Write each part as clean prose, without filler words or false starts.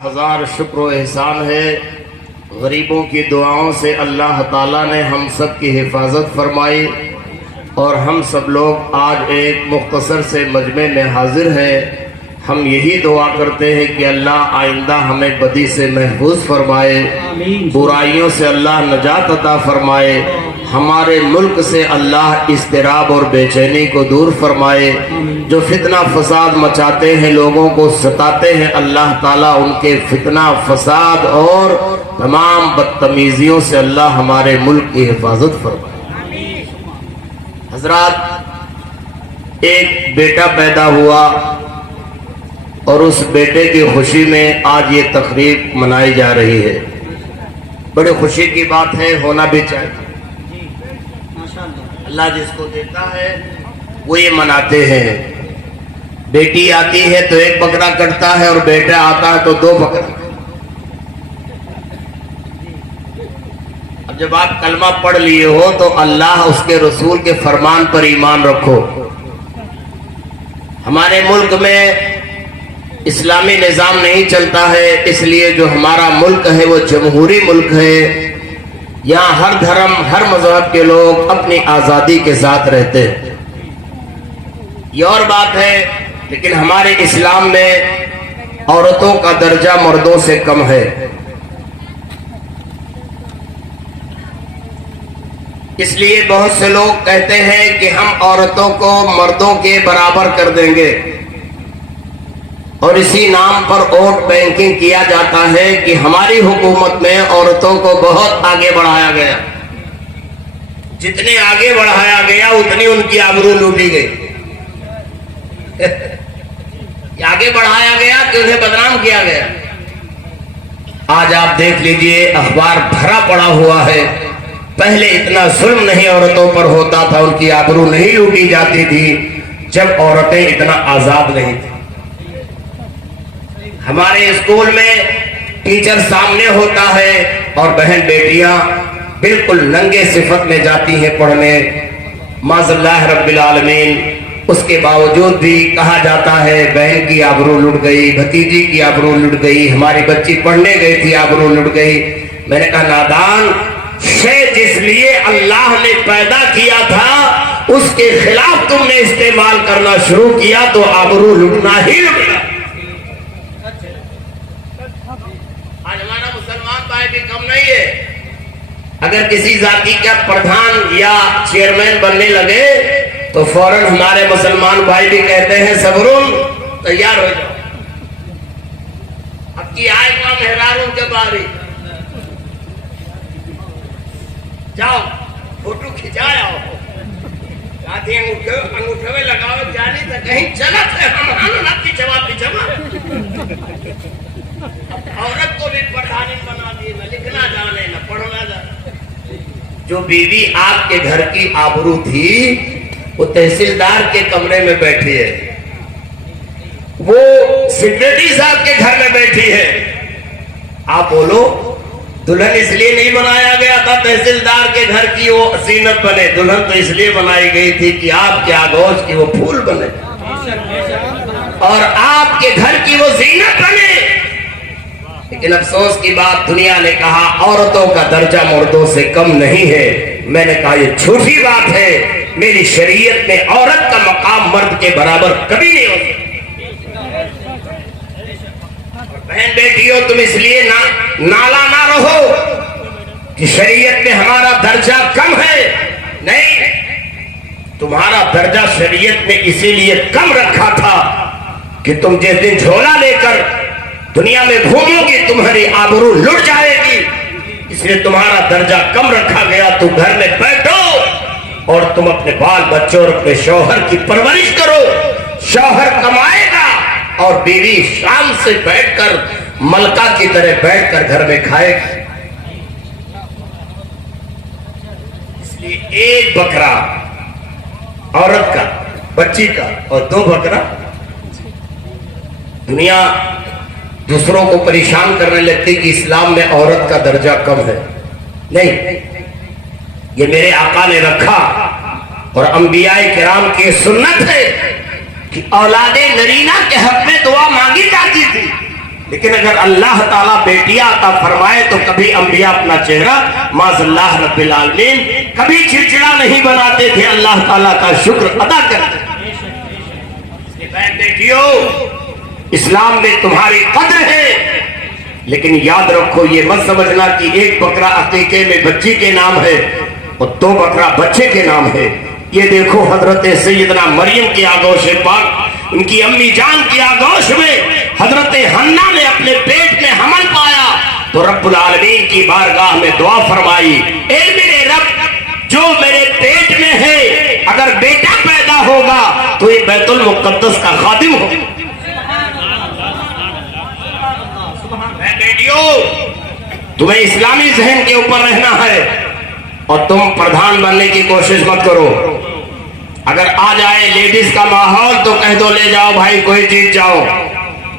ہزار شکر و احسان ہے غریبوں کی دعاؤں سے اللہ تعالیٰ نے ہم سب کی حفاظت فرمائی اور ہم سب لوگ آج ایک مختصر سے مجمع میں حاضر ہیں۔ ہم یہی دعا کرتے ہیں کہ اللہ آئندہ ہمیں بدی سے محفوظ فرمائے، برائیوں سے اللہ نجات عطا فرمائے، ہمارے ملک سے اللہ اضطراب اور بے چینی کو دور فرمائے۔ جو فتنہ فساد مچاتے ہیں، لوگوں کو ستاتے ہیں، اللہ تعالیٰ ان کے فتنہ فساد اور تمام بدتمیزیوں سے اللہ ہمارے ملک کی حفاظت فرمائے۔ حضرات، ایک بیٹا پیدا ہوا اور اس بیٹے کی خوشی میں آج یہ تقریب منائی جا رہی ہے۔ بڑی خوشی کی بات ہے، ہونا بھی چاہیے۔ اللہ جس کو دیتا ہے وہ یہ مناتے ہیں۔ بیٹی آتی ہے تو ایک بکرا کٹتا ہے اور بیٹا آتا ہے تو دو بکرا۔ اب جب آپ کلمہ پڑھ لیے ہو تو اللہ اس کے رسول کے فرمان پر ایمان رکھو۔ ہمارے ملک میں اسلامی نظام نہیں چلتا ہے، اس لیے جو ہمارا ملک ہے وہ جمہوری ملک ہے۔ یہاں ہر دھرم، ہر مذہب کے لوگ اپنی آزادی کے ساتھ رہتے ہیں، یہ اور بات ہے، لیکن ہمارے اسلام میں عورتوں کا درجہ مردوں سے کم ہے۔ اس لیے بہت سے لوگ کہتے ہیں کہ ہم عورتوں کو مردوں کے برابر کر دیں گے، اور اسی نام پر ووٹ بینکنگ کیا جاتا ہے کہ ہماری حکومت میں عورتوں کو بہت آگے بڑھایا گیا۔ جتنے آگے بڑھایا گیا اتنی ان کی آبرو لوٹی گئی۔ آگے بڑھایا گیا کہ انہیں بدنام کیا گیا۔ آج آپ دیکھ لیجئے، اخبار بھرا پڑا ہوا ہے۔ پہلے اتنا ظلم نہیں عورتوں پر ہوتا تھا، ان کی آبرو نہیں لوٹی جاتی تھی جب عورتیں اتنا آزاد نہیں تھیں۔ ہمارے اسکول میں ٹیچر سامنے ہوتا ہے اور بہن بیٹیاں بالکل ننگے صفت میں جاتی ہیں پڑھنے، معاذ اللہ رب العالمین۔ اس کے باوجود بھی کہا جاتا ہے بہن کی آبرو لٹ گئی، بھتیجی کی آبرو لٹ گئی، ہماری بچی پڑھنے گئی تھی آبرو لٹ گئی۔ میں نے کہا نادان، شے جس لیے اللہ نے پیدا کیا تھا اس کے خلاف تم نے استعمال کرنا شروع کیا تو آبرو لٹنا ہی لٹنا۔ آج ہمارا مسلمان بھائی بھی کم نہیں ہے۔ اگر کسی ذاتی کا پردھان یا چیئرمین بننے لگے تو فوراً ہمارے مسلمان بھائی بھی کہتے ہیں صبرون، تیار ہو جاؤ، اب کی آئے گا مہراروں کے باری، جاؤ فوٹو کھچایا ہو، کہتے ہیں انگوٹھے میں لگاؤ، جانے تھا کہیں چلا تھا ہم ناتی جواب عورت کو بھی پڑھانے بنا دیے، نہ لکھنا جانے نہ پڑھنا جانے۔ جو بیوی آپ کے گھر کی آبرو تھی وہ تحصیلدار کے کمرے میں بیٹھی ہے، وہ سیکریٹری صاحب کے گھر میں بیٹھی ہے۔ آپ بولو، دلہن اس لیے نہیں بنایا گیا تھا تحصیلدار کے گھر کی وہ زینت بنے، دلہن تو اس لیے بنائی گئی تھی کہ آپ کے آگوش کی وہ پھول بنے اور آپ کے گھر کی وہ زینت بنے۔ لیکن افسوس کی بات، دنیا نے کہا عورتوں کا درجہ مردوں سے کم نہیں ہے۔ میں نے کہا یہ جھوٹی بات ہے، میری شریعت میں عورت کا مقام مرد کے برابر کبھی نہیں ہو سکتا۔ بہن بیٹیوں، تم اس لیے نالا نہ رہو کہ شریعت میں ہمارا درجہ کم ہے، نہیں، تمہارا درجہ شریعت میں اسی لیے کم رکھا تھا کہ تم جس دن جھولا لے کر دنیا میں گھومو گی تمہاری آبرو لٹ جائے گی، اس لیے تمہارا درجہ کم رکھا گیا۔ تم گھر میں بیٹھو اور تم اپنے بال بچوں اور اپنے شوہر کی پرورش کرو، شوہر کمائے گا اور بیوی شام سے بیٹھ کر ملکہ کی طرح بیٹھ کر گھر میں کھائے گی۔ اس لیے ایک بکرا عورت کا، بچی کا، اور دو بکرا۔ دنیا دوسروں کو پریشان کرنے لگتی کہ اسلام میں عورت کا درجہ کم ہے، نہیں، یہ میرے آقا نے رکھا اور انبیاء کرام کی سنت ہے کہ اولاد نرینہ کے حق میں دعا مانگی جاتی تھی۔ لیکن اگر اللہ تعالیٰ بیٹیاں عطا فرمائے تو کبھی انبیاء اپنا چہرہ معاذ اللہ رب العالمین کبھی چڑچڑا نہیں بناتے تھے، اللہ تعالیٰ کا شکر ادا کرتے تھے۔ بہن بیٹیوں، اسلام میں تمہاری قدر ہے، لیکن یاد رکھو یہ مت سمجھنا کہ ایک بکرا عقیقے میں بچی کے نام ہے اور 2 بکرا بچے کے نام ہے۔ یہ دیکھو حضرت سیدنا مریم کی آغوش پاک، ان کی امی جان کی آغوش میں حضرت حنا نے اپنے پیٹ میں حمل پایا تو رب العالمین کی بارگاہ میں دعا فرمائی، اے میرے رب، جو میرے پیٹ میں ہے اگر بیٹا پیدا ہوگا تو یہ بیت المقدس کا خادم ہو۔ بیٹیوں، تمہیں اسلامی ذہن کے اوپر رہنا ہے اور تم پردھان بننے کی کوشش مت کرو۔ اگر آ جائے لیڈیز کا ماحول تو کہہ دو لے جاؤ بھائی کوئی چیز جاؤ،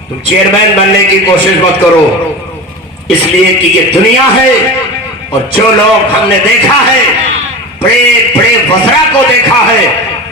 تم چیئرمین بننے کی کوشش مت کرو، اس لیے کہ یہ دنیا ہے اور جو لوگ ہم نے دیکھا ہے، بڑے بڑے وزراء کو دیکھا ہے،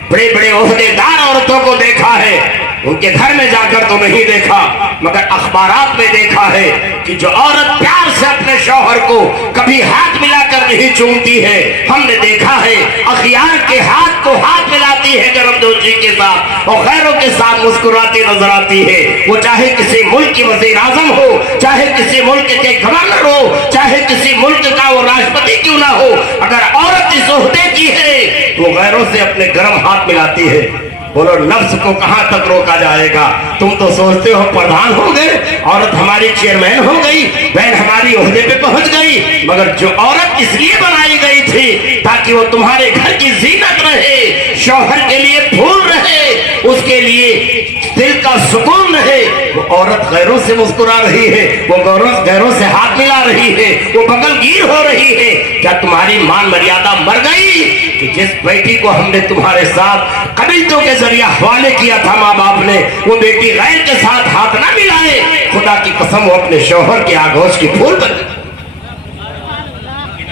بڑے بڑے عہدے دار عورتوں کو دیکھا ہے، ان کے گھر میں جا کر تو نہیں دیکھا مگر اخبارات میں دیکھا ہے کہ جو عورت پیار سے اپنے شوہر کو کبھی ہاتھ ملا کر نہیں چومتی ہے، ہم نے دیکھا ہے اخیار کے ہاتھ کو ہاتھ ملاتی ہے گرم دوشی کے ساتھ اور غیروں کے ساتھ مسکراتی نظر آتی ہے، وہ چاہے کسی ملک کی وزیر اعظم ہو، چاہے کسی ملک کے گورنر ہو، چاہے کسی ملک کا وہ راشٹرپتی کیوں نہ ہو، اگر عورت اس عہدے کی ہے تو غیروں سے اپنے گرم ہاتھ ملاتی ہے۔ بولو نفس کو کہاں تک روکا جائے گا؟ تم تو سوچتے ہو پردھان ہو گئے، عورت ہماری چیئرمین ہو گئی، بہن ہماری عہدے پہ پہنچ گئی، مگر جو عورت اس لیے بنائی گئی تھی تاکہ وہ تمہارے گھر کی زینت رہے، شوہر کے لیے پھول رہے، اس کے لیے دل کا سکون رہے، وہ عورت غیروں سے مسکرا رہی ہے، وہ غیروں سے ہاتھ ملا رہی ہے، وہ بغل گیر ہو رہی ہے۔ کیا تمہاری مان مریادہ مر گئی کہ جس بیٹی کو ہم نے تمہارے ساتھ قبیلتوں کے ذریعہ حوالے کیا تھا ماں باپ نے، وہ بیٹی غیر کے ساتھ ہاتھ نہ ملائے، خدا کی قسم وہ اپنے شوہر کے آغوش کی پھول بن گئی۔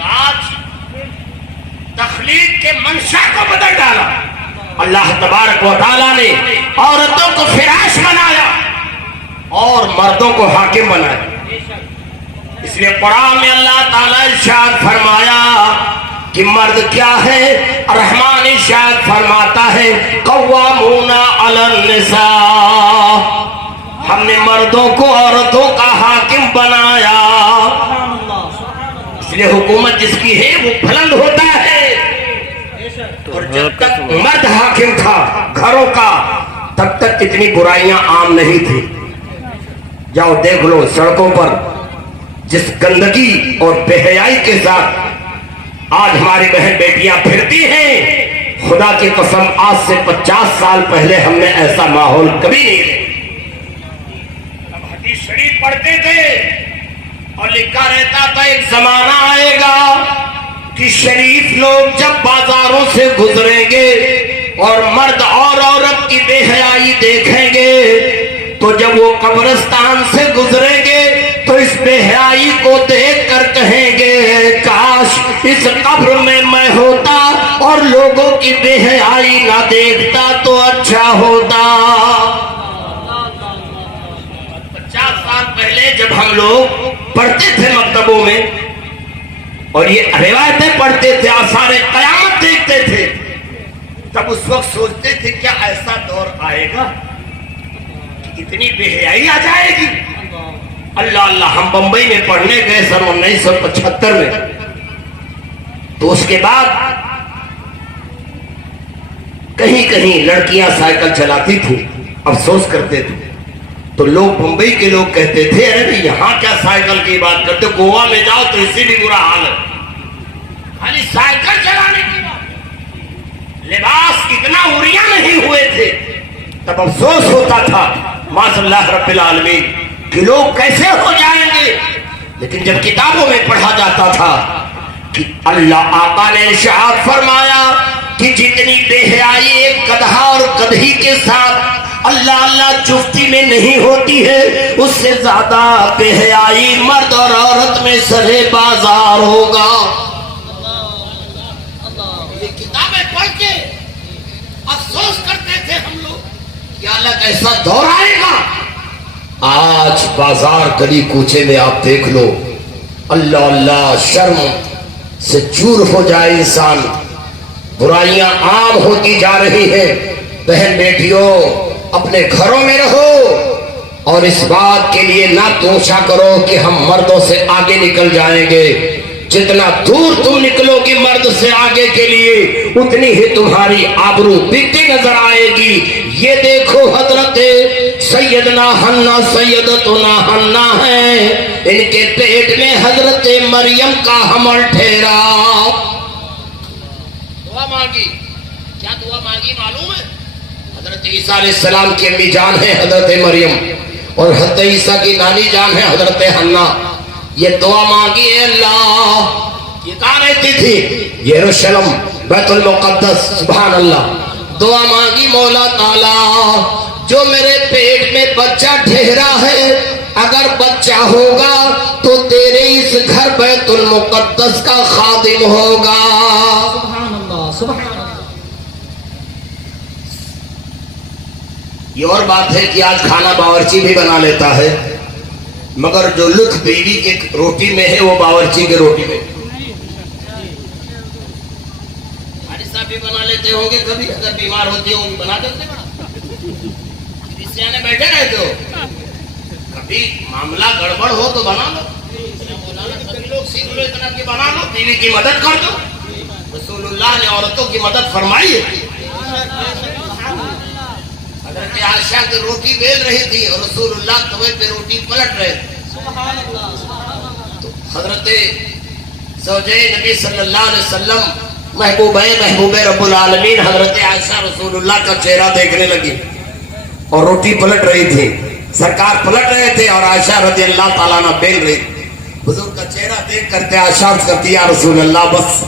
آج تخلیق کے منشا کو بدل ڈالا، اللہ تبارک و تعالیٰ نے عورتوں کو فراش بنایا اور مردوں کو حاکم بنایا۔ اس لیے قرآن میں اللہ تعالیٰ ارشاد فرمایا کہ مرد کیا ہے، رحمان ارشاد فرماتا ہے قوامون علی النساء، ہم نے مردوں کو عورتوں کا حاکم بنایا۔ اس لیے حکومت جس کی ہے وہ بلند ہوتا ہے، اور جب تک مرد حاکم تھا گھروں کا تب تک اتنی برائیاں عام نہیں تھی۔ جاؤ دیکھ لو سڑکوں پر جس گندگی اور بے حیائی کے ساتھ آج ہماری بہن بیٹیاں پھرتی ہیں، خدا کی قسم آج سے 50 سال پہلے ہم نے ایسا ماحول کبھی نہیں دیکھا۔ اب حدیث شریف پڑھتے تھے اور لکھا رہتا تھا ایک زمانہ آئے گا کہ شریف لوگ جب بازاروں سے گزریں گے اور مرد اور عورت کی بے حیائی دیکھیں گے تو جب وہ قبرستان سے گزریں گے تو اس بے حیائی کو دیکھ کر کہیں گے کاش اس قبر میں میں ہوتا اور لوگوں کی بے حیائی نہ دیکھتا تو اچھا ہوتا۔ 50 سال پہلے جب ہم لوگ پڑھتے تھے مکتبوں میں اور یہ روایتیں پڑھتے تھے، آثار قیامت دیکھتے تھے، تب اس وقت سوچتے تھے کیا ایسا دور آئے گا کہ اتنی بے حیائی آ جائے گی۔ اللہ اللہ، ہم بمبئی میں پڑھنے گئے سن 1975 میں، تو اس کے بعد کہیں کہیں لڑکیاں سائیکل چلاتی تھی، افسوس کرتے تھے، تو لوگ بمبئی کے لوگ کہتے تھے ارے یہاں کیا سائیکل کی بات کرتے، گوا میں جاؤ تو اس سے بھی برا حال ہے، خالی سائیکل چلانے کی بات، لباس اتنا اریاں نہیں ہوئے تھے۔ تب افسوس ہوتا تھا معاذ اللہ رب العالمین کہ لوگ کیسے ہو جائیں گے، لیکن جب کتابوں میں پڑھا جاتا تھا کہ اللہ آقا نے ارشاد فرمایا کہ جتنی بے حیائی ایک گدھا اور گدھی کے ساتھ اللہ اللہ چفتی میں نہیں ہوتی ہے، اس سے زیادہ بے حیائی مرد اور عورت میں سرے بازار ہوگا۔ یہ کتابیں پڑھ کے افسوس کرتے تھے ہم لوگ کہ اللہ کیسا دور آئے گا۔ آج بازار گلی کوچے میں آپ دیکھ لو، اللہ اللہ، شرم سے چور ہو جائے انسان، برائیاں عام ہوتی جا رہی ہیں۔ بہن بیٹیوں، اپنے گھروں میں رہو اور اس بات کے لیے نہ توشا کرو کہ ہم مردوں سے آگے نکل جائیں گے۔ جتنا دور تم نکلو گی مرد سے آگے کے لیے، اتنی ہی تمہاری آبرو بکتی نظر آئے گی۔ یہ دیکھو حضرت سیدنا حنا سیدتنا حنا ہے، ان کے پیٹ میں حضرت مریم کا حمل ٹھہرا۔ دعا مانگی، کیا دعا مانگی معلوم ہے؟ حضرت عیسیٰ علیہ السلام کی امی جان ہے حضرت مریم، اور حضرت عیسیٰ کی نانی جان ہے حضرت حنا۔ یہ دعا مانگی ہے اللہ، یہ کہاں رہتی تھی؟ یروشلم، بیت المقدس، سبحان اللہ۔ دعا مانگی مولا تعالیٰ، جو میرے پیٹ میں بچہ ٹھہرا ہے، اگر بچہ ہوگا تو تیرے اس گھر بیت المقدس کا خادم ہوگا۔ سبحان اللہ، سبحان اللہ۔ یہ اور بات ہے کہ آج کھانا باورچی بھی بنا لیتا ہے، مگر جو لطف بیوی کے روٹی میں ہے وہ باورچی کے روٹی میں۔ حارثہ بھی بنا لیتے ہوں گے کبھی، اگر بیمار ہوتی ہوں گے بنا دیتے ہیں، بیٹھے رہتے ہو، کبھی معاملہ گڑبڑ ہو تو بنا لو، سبھی لوگ سیکھ لو اتنا کہ بنا لو، بیوی کی مدد کر دو۔ رسول اللہ نے عورتوں کی مدد فرمائی ہے۔ حضرت عائشہ کی روٹی بیل رہی تھی اور رسول اللہ توے پہ روٹی پلٹ رہے تھے، تو حضرت زوجہ نبی صلی اللہ علیہ وسلم محبوب رب العالمین حضرت عائشہ رسول اللہ کا چہرہ دیکھنے لگی اور روٹی پلٹ رہی تھی، سرکار پلٹ رہے تھے اور عائشہ رضی اللہ تعالیٰ عنہ بیل رہی تھی۔ حضور کا چہرہ دیکھ کرتے عائشہ کرتی یا رسول اللہ بس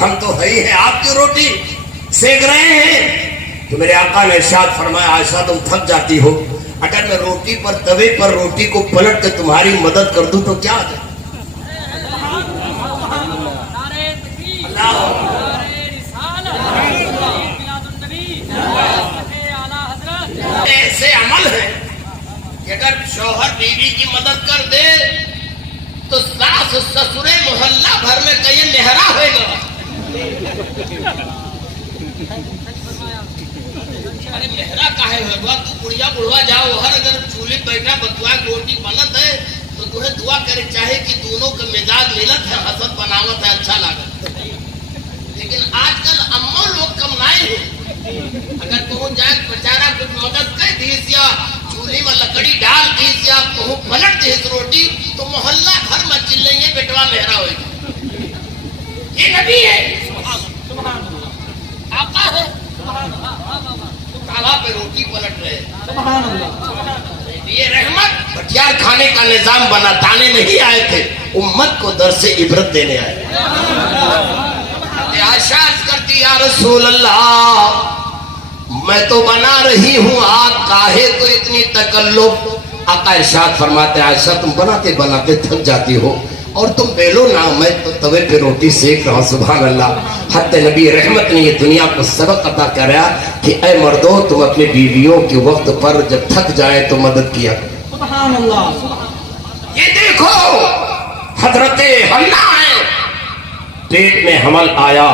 ہم تو ہے ہی ہیں، آپ کی روٹی سیک رہے ہیں۔ تو میرے آقا نے ارشاد فرمایا عائشہ تم تھک جاتی ہو، اگر میں روٹی پر توے پر روٹی کو پلٹ کے تمہاری مدد کر دوں تو کیا آ جائے؟ ایسے عمل ہے کہ اگر شوہر بیوی کی مدد کر دے تو ساس سسر محلہ بھر میں کہیں مہرا ہوئے گا۔ ارے مہرا کاہے ہوگا؟ تو بڑھیا بڑھوا جاؤ، ہر اگر چولہے بیٹھا بتوا روٹی بنت ہے تو تمہیں دعا کرے چاہے کہ دونوں کا مزاج ملت ہے، حسن بناوت ہے، اچھا لاگت۔ لیکن آج کل اماں لوگ کم نائے ہیں، اگر کہوں جائے بچارا کچھ مدد کر دیس یا چولہے میں لکڑی ڈال دیس یا کہوں پلٹ دیس روٹی تو محلہ گھر میں چل رہی ہے بیٹوا مہرا ہوئے گی۔ یہ نبی ہے، آقا ہے، تاوا پہ روٹی پلٹ رہے۔ یہ رحمت بٹیار کھانے کا نظام بنانے نہیں آئے تھے، امت کو درس عبرت دینے آئے۔ عائشہ کرتی یا رسول اللہ میں تو بنا رہی ہوں، آپ کاہے کو اتنی تکلف؟ آقا ارشاد فرماتے عائشہ تم بناتے بناتے تھک جاتی ہو اور تم بیلو نہ، میں تو توے پہ روٹی سیک رہا ہوں۔ سبحان اللہ، حضرت نبی رحمت نے یہ دنیا کو سبق عطا کرا کہ اے مردوں تم اپنے بیویوں کے وقت پر جب تھک جائے تو مدد کیا کرو۔ سبحان اللہ۔ یہ دیکھو حضرت حنا ہے، پیٹ میں حمل آیا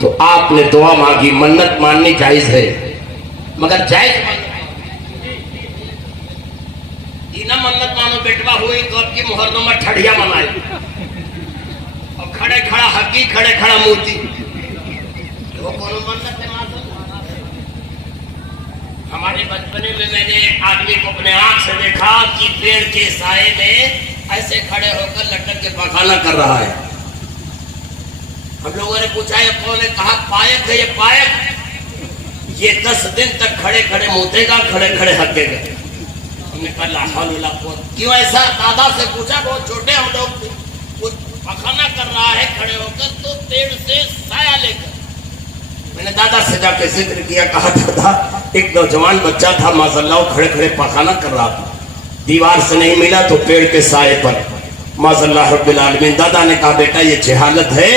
تو آپ نے دعا مانگی، منت ماننی جائز ہے مگر جائز نہ منت مانو بیٹوا ہوئی تو اب کی محرم میں ٹھڑیا منائے اور کھڑے کھڑا حقی کھڑے کھڑا موتی، وہ کونو منت ہے مانو؟ ہمارے بچپنے میں میں نے ایک آدمی کو اپنے آنکھ سے دیکھا کہ پیڑ کے سائے میں ایسے کھڑے ہو کر لٹک کے پخانہ کر رہا ہے۔ ہم لوگوں نے پوچھا یہ کون ہے؟ کہا پائک ہے، یہ پائک یہ 10 دن تک کھڑے کھڑے موتے گا، کھڑے کھڑے ہکے گا۔ ہم نے کہا لا حول ولا قوت، کیوں ایسا؟ دادا سے پوچھا، بہت چھوٹے ہم لوگ تھے، وہ پخانہ کر رہا ہے کھڑے ہو کر تو پیڑ سے سایہ لے کر۔ میں نے دادا سے جا کے ذکر کیا، کہا دادا ایک نوجوان بچہ تھا ماشاءاللہ وہ کھڑے کھڑے پخانہ کر رہا تھا، دیوار سے نہیں ملا تو پیڑ کے سائے پر، ماشاءاللہ رب العالمین۔ دادا نے کہا بیٹا یہ جہالت ہے،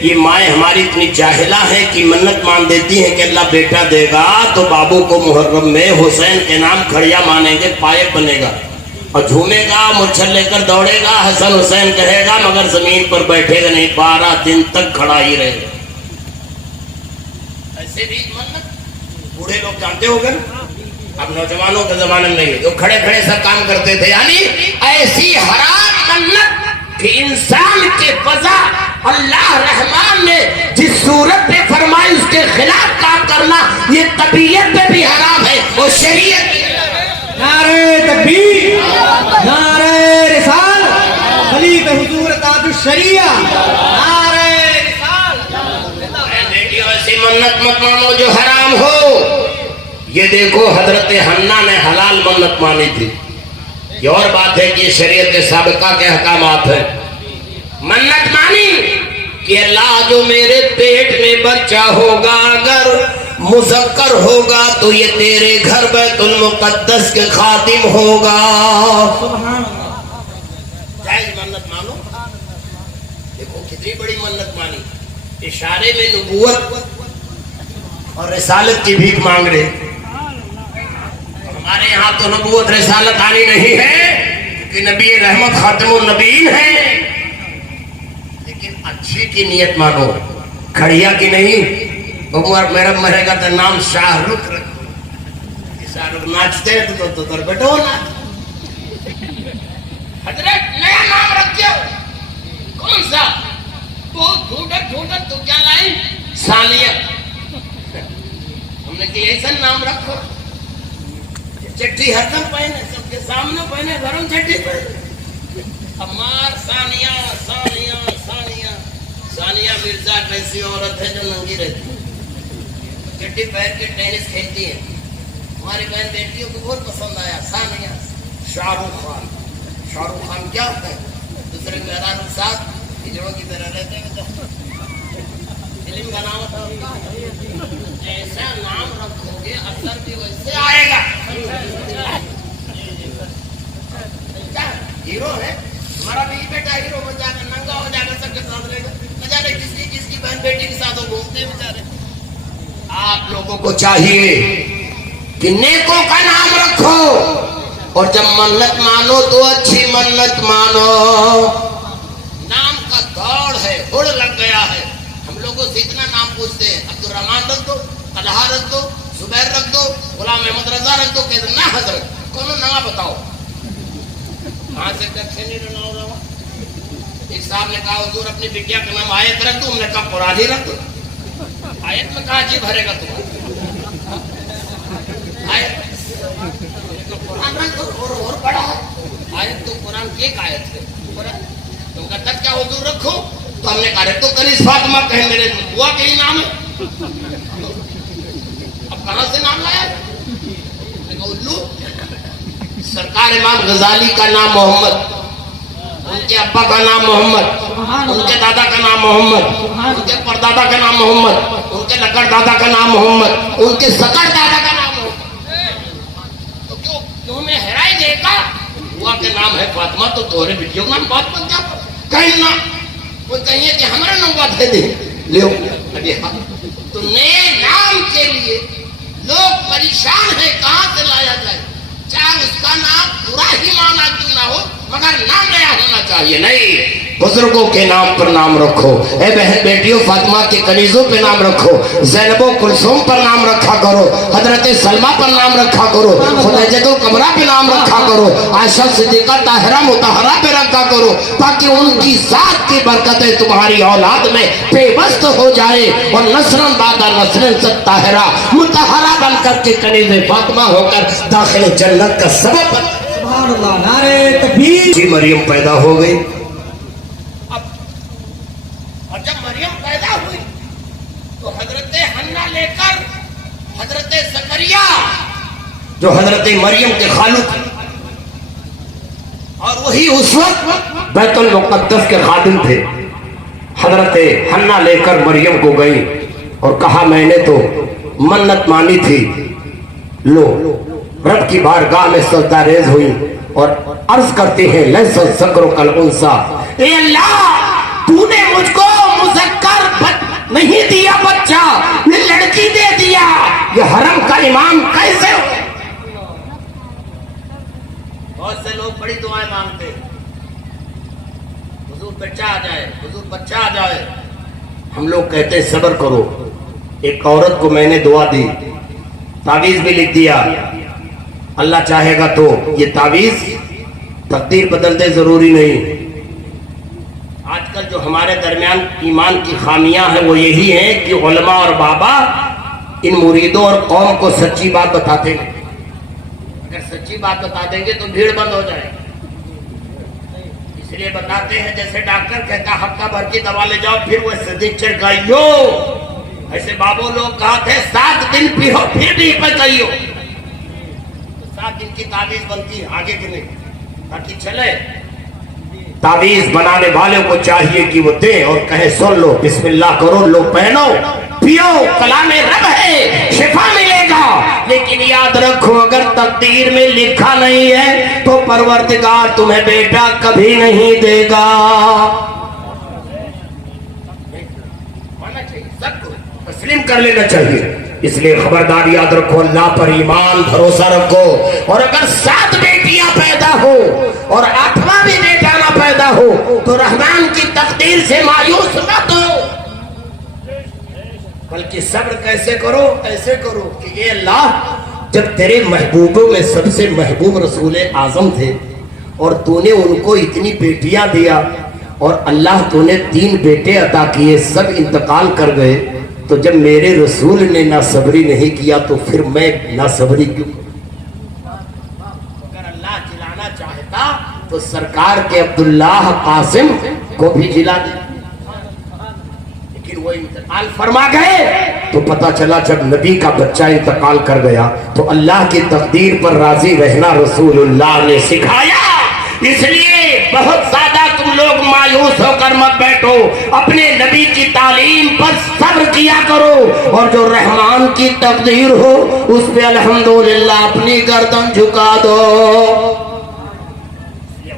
یہ مائیں ہماری اتنی جاہلہ ہیں کہ منت مان دیتی ہیں کہ اللہ بیٹا دے گا تو بابو کو محرم میں حسین کے نام کھڑیا مانیں گے، پائپ بنے گا اور جھومے گا، مچھر لے کر دوڑے گا، حسن حسین کہے گا، مگر زمین پر بیٹھے گا نہیں، 12 دن تک کھڑا ہی رہے گا۔ ایسے بھی منت بوڑھے لوگ جانتے ہو گے، اب نوجوانوں کے زمانے میں نہیں، جو کھڑے کھڑے سب کام کرتے تھے، یعنی ایسی حرام منت کہ انسان کے فضا اللہ رحمان نے جس صورت پہ فرمائی اس کے خلاف کام کرنا یہ طبیعت پہ بھی حرام ہے اور شریعت۔ نعرہ تکبیر، نعرہ رسالت، خلیفہ حضور تاج الشریعہ، نعرہ رسالت۔ بیٹیوں ایسی منت مت مانو جو حرام ہو۔ یہ دیکھو حضرت حنا نے حلال منت مانی تھی، یہ اور بات ہے کہ یہ شریعت سابقہ کے احکامات ہیں۔ منت مانی کہ اللہ جو میرے پیٹ میں بچہ ہوگا اگر مذکر ہوگا تو یہ تیرے گھر بیت المقدس کے خادم ہوگا۔ سبحان اللہ۔ جائز منت مانو، دیکھو کتنی بڑی منت مانی، اشارے میں نبوت اور رسالت کی بھیک مانگ رہے۔ ہمارے یہاں تو نبوت رسالت آنی نہیں ہے کہ نبی رحمت خاتم النبیین ہے، لیکن اچھی کی نیت مانو، کھڑیا کی نہیں۔ عمر میرا مرے گا تو نام شاہ رخ رکھو، شاہ رخ ناچتے ہیں تو در بیٹھو ناچ۔ حضرت نیا نام رکھو، کون سا؟ بہت ڈھونڈت تو کیا لائی؟ ثانیہ۔ ہم نے کہ ایسا نام رکھو، چٹھی ہر دم پہنے، سب کے سامنے پہنے، گرم چٹھی پہنے۔ ہمار ثانیہ ثانیہ ثانیہ ثانیہ مرزا کیسی عورت ہے جو ننگی رہتی ہے، چٹھی پہن کے ٹینس کھیلتی ہے، ہماری بہن بیٹیوں کو بہت پسند آیا۔ ثانیہ شاہ رخ خان، شاہ رخ خان کیا ہوتا ہے؟ دوسرے مہران کے ساتھ ہجڑوں کی طرح رہتے ہیں، فلم بناؤ تھا، ایسا نام رکھو گے اثر بھی ویسے آئے گا۔ ہیرو ہے ہمارا بھی بیٹا، ہیرو بن جائے گا، ننگا ہو جائے گا، سب کے ساتھ رہے گا، نہ جانے کس کی بہن بیٹی کے ساتھ وہ گھومتے بیچارے۔ آپ لوگوں کو چاہیے کہ نیکوں کا نام رکھو، اور جب منت مانو تو اچھی منت مانو۔ نام کا دوڑ ہے، ہڑ لگ گیا ہے، ہم لوگوں سے اتنا نام پوچھتے ہیں، عبدالرحمان رکھ دو، طلحہ رکھ دو، زبیر رکھ دو، غلام احمد رضا رکھ دو، کہتے نہ حضرت کونو نام بتاؤ، کہاں سے کچھ نہیں رہنا ہو رہا۔ ایک صاحب نے کہا حضور اپنی بٹیا کا نام آیت رکھ دو، ہم نے کہا قرآن ہی رکھ دو، آیت میں کہاں جی بھرے گا تمہارا، آیت قرآن رکھ دو، اور بڑا ہے آیت، تو قرآن کی ایک آیت ہے، تم کا تک کیا حضور رکھو، تو ہم نے کہا رکھ دو کنیز فاطمہ، کہیں میرے بوا کے ہی نام ہے، اب کہاں سے نام لایا؟ الو سرکار امام غزالی کا نام محمد، ان کے ابا کا نام محمد، ان کے دادا کا نام محمد، ان کے پردادا کا نام محمد، ان کے لکڑ دادا کا نام محمد، ان کے سکڑ دادا کا نام محمد، تو کیوں میں ہرائی دے گا؟ ہوا کے نام ہے فاطمہ، تو تمہارے بیٹیوں کا نام فاطمہ کیا کہیں نہ وہ کہیں کہ ہمارا نام بات ہے دے لیو۔ تو نئے نام کے لیے لوگ پریشان ہیں، کہاں سے لایا جائے، چاہے اس کا نام برا ہی مانا کیوں نہ ہو، مگر نام نیا ہونا چاہیے۔ نہیں، بزرگوں کے نام پر نام رکھو، اے بہن بیٹیوں فاطمہ کے کنیزوں پہ نام رکھو، زینب و کلثوم پر نام رکھا کرو، حضرت سلمہ پر نام رکھا کرو، خدیجہ کبریٰ پہ نام رکھا کرو، عائشہ صدیقہ طاہرہ مطہرہ پہ رکھا کرو، تاکہ ان کی ذات کی برکتیں تمہاری اولاد میں پیوست ہو جائے، اور نسلاً بعد نسلاً سب طاہرہ مطہرہ بن کر کے کنیز فاطمہ ہو کر داخل جنت کا سبب بن۔ سبحان اللہ، نعرہ تکبیر۔ جی مریم پیدا ہو گئی، اور جب مریم پیدا ہوئی تو حضرت حنا لے کر حضرت زکریا جو حضرت مریم کے خالو تھے، اور وہی اس وقت بیت المقدس کے خادم تھے، حضرت حنا لے کر مریم کو گئی اور کہا میں نے تو منت مانی تھی، لو رب کی بارگاہ میں سجدہ ریز ہوئی اور عرض کرتے ہیں لیس الذکر کالانثیٰ، اے اللہ تو نے مجھ کو مذکر نہیں دیا بچہ نے لڑکی دے دیا، یہ حرم کا امام کیسے ہو؟ بہت سے لوگ بڑی دعائیں مانگتے، حضور بچہ آ جائے، حضور بچہ آ جائے۔ ہم لوگ کہتے صبر کرو۔ ایک عورت کو میں نے دعا دی، تعویذ بھی لکھ دیا، اللہ چاہے گا تو یہ تعویذ تقدیر بدل دے، ضروری نہیں۔ آج کل جو ہمارے درمیان ایمان کی خامیاں ہیں وہ یہی ہیں کہ علماء اور بابا ان مریدوں اور قوم کو سچی بات بتاتے ہیں۔ اگر سچی بات بتا دیں گے تو بھیڑ بند ہو جائے گی، اس لیے بتاتے ہیں جیسے ڈاکٹر کہتا ہفتہ بھر کی دوا لے جاؤ پھر وہ سنیچر گائیو، ایسے بابو لوگ کہتے ہیں 7 دن پیو پھر بھی پکائیو، 7 دن کی تعویذ بنتی ہے آگے کی نہیں، تاکہ چلے۔ تعویذ بنانے والے کو چاہیے کہ وہ دیں اور کہے سن لو، بسم اللہ کرو، لو پہنو، پیو، کلام رب ہے، شفا ملے گا۔ لیکن یاد رکھو اگر تقدیر میں لکھا نہیں ہے تو پروردگار تمہیں بیٹا کبھی نہیں دے گا۔ سب کو تسلیم کر لینا چاہیے۔ اس لیے خبردار یاد رکھو، اللہ پر ایمان بھروسہ رکھو، اور اگر 7 بیٹیاں پیدا ہو اور 8واں بھی بیٹا نہ پیدا ہو تو رحمان کی تقدیر سے مایوس مت ہو، بلکہ صبر کیسے کرو؟ ایسے کرو کہ اے اللہ، جب تیرے محبوبوں میں سب سے محبوب رسول اعظم تھے اور تو نے ان کو اتنی بیٹیاں دیا، اور اللہ تو نے 3 بیٹے عطا کیے، سب انتقال کر گئے، تو جب میرے رسول نے ناصبری نہیں کیا تو پھر میں ناصبری کیوں؟ اگر اللہ جلانا چاہتا تو سرکار کے عبداللہ قاسم کو بھی جلا دے، لیکن وہ انتقال فرما گئے۔ تو پتا چلا جب نبی کا بچہ انتقال کر گیا تو اللہ کی تقدیر پر راضی رہنا رسول اللہ نے سکھایا۔ اس لیے بہت زیادہ تم لوگ مایوس ہو کر مت بیٹھو، اپنے نبی کی تعلیم پر صبر کیا کرو، اور جو رحمان کی تقدیر ہو اس پہ الحمدللہ اپنی گردن جھکا دو۔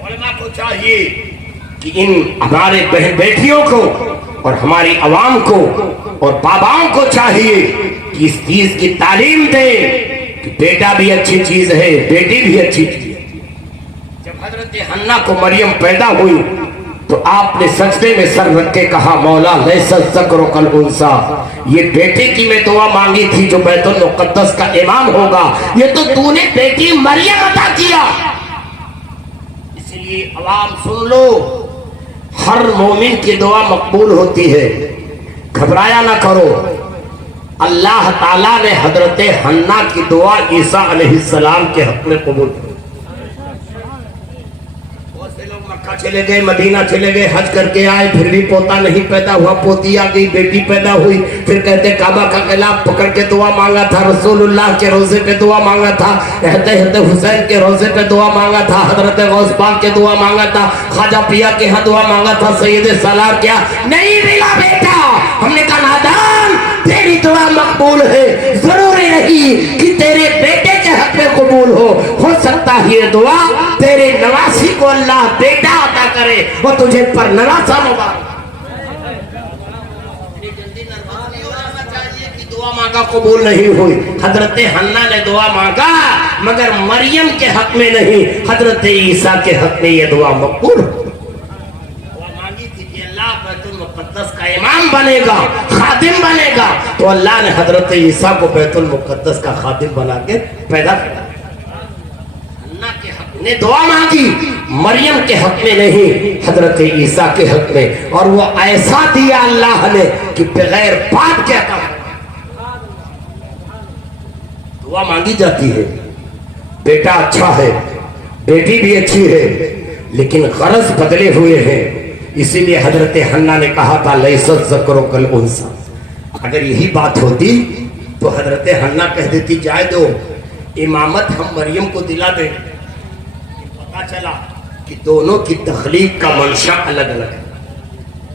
علماء کو چاہیے کہ ان ہمارے بہن بیٹیوں کو اور ہماری عوام کو اور باباؤں کو چاہیے کہ اس چیز کی تعلیم دیں کہ بیٹا بھی اچھی چیز ہے، بیٹی بھی اچھی چیز ہے۔ جب حضرت حنا کو مریم پیدا ہوئی تو آپ نے سجدے میں سر رکھ کے کہا، مولا لیس الذکر کالانثی، یہ بیٹے کی میں دعا مانگی تھی جو بیت المقدس کا امام ہوگا، یہ تو نے بیٹی مریم عطا کیا۔ اس لیے عوام سن لو، ہر مومن کی دعا مقبول ہوتی ہے، گھبرایا نہ کرو۔ اللہ تعالیٰ نے حضرت حنا کی دعا عیسیٰ علیہ السلام کے حق میں قبول کی۔ بہت سے لوگ مکہ چلے گئے، مدینہ چلے گئے، حج کر کے آئے، پھر بھی پوتا نہیں پیدا ہوا، پوتی آ گئی، بیٹی پیدا ہوئی، پھر کہتے کعبہ کا قلعہ پکڑ کے دعا مانگا تھا، رسول اللہ کے روزے پہ دعا مانگا تھا، حسین کے روزے پہ دعا مانگا تھا، حضرت غوث پاک کے دعا مانگا تھا، خواجہ پیا کے ہاں دعا مانگا تھا، سید سالار کیا نہیں ملا بیٹا۔ ہم نے کہا نادان، تیری دعا مقبول ہے، ضروری نہیں کہ تیرے بیٹے کے حق میں قبول ہو سکتا ہے یہ دعا تیرے نواسی کو اللہ بیٹا عطا کرے وہ تجھے پر نواسا مبارک۔ دعا مانگا قبول نہیں ہوئی، حضرت حنا نے دعا مانگا مگر مریم کے حق میں نہیں، حضرت عیسیٰ کے حق میں یہ دعا مقبول ہو۔ دعا مانگی تھی کہ اللہ بیت المقدس کا امام بنے گا، خادم بنے گا، تو اللہ نے حضرت عیسیٰ کو بیت المقدس کا خادم بنا کے پیدا کیا۔ حنا کے حق نے دعا مانگی، مریم کے حق میں نہیں، حضرت عیسیٰ کے حق میں، اور وہ ایسا دیا اللہ نے کہ بغیر باپ کے عطا۔ دعا مانگی جاتی ہے، بیٹا اچھا ہے، بیٹی بھی اچھی ہے، لیکن غرض بدلے ہوئے ہیں، اسی لیے حضرت حنا نے کہا تھا لیس الذکر کالانثی۔ اگر یہی بات ہوتی تو حضرت حنا کہہ دیتی جائے دو، امامت ہم مریم کو دلا دیں۔ پتا چلا کہ دونوں کی تخلیق کا منشا الگ الگ ہے،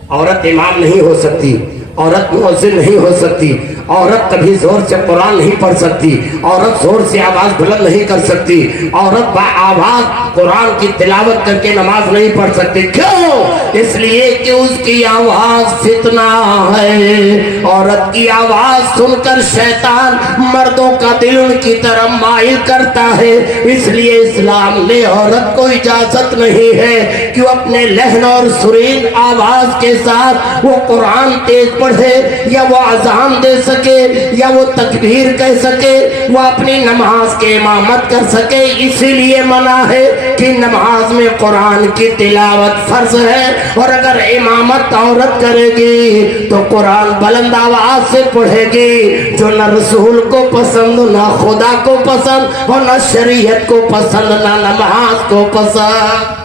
عورت امام نہیں ہو سکتی، عورت مؤذن نہیں ہو سکتی، عورت کبھی زور سے قرآن نہیں پڑھ سکتی، عورت زور سے آواز بلند نہیں کر سکتی، عورت با آواز قرآن کی تلاوت کر کے نماز نہیں پڑھ سکتی۔ کیوں؟ اس لیے کہ اس کی آواز فتنہ ہے۔ عورت کی آواز سن کر شیطان مردوں کا دل ان کی طرف مائل کرتا ہے، اس لیے اسلام نے عورت کو اجازت نہیں ہے کہ وہ اپنے لہن اور سرین آواز کے ساتھ وہ قرآن تیز پڑھے، یا وہ اذان دے سکے، یا وہ تکبیر کہہ سکے، وہ اپنی نماز کے امامت کر سکے۔ اسی لیے منع ہے کہ نماز میں قرآن کی تلاوت فرض ہے، اور اگر امامت عورت کرے گی تو قرآن بلند آواز سے پڑھے گی، جو نہ رسول کو پسند، نہ خدا کو پسند، اور نہ شریعت کو پسند، نہ نماز کو پسند۔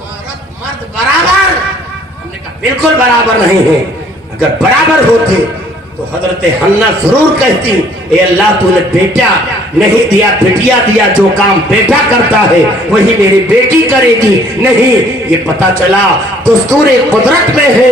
عورت مرد برابر؟ ہم نے کہا بالکل برابر نہیں ہے۔ اگر برابر ہوتے تو حضرت حنا ضرور کہتی، اے اللہ تو نے بیٹا نہیں دیا، بٹیا دیا، جو کام بیٹا کرتا ہے وہی میری بیٹی کرے گی۔ نہیں، یہ پتا چلا دستور قدرت میں ہے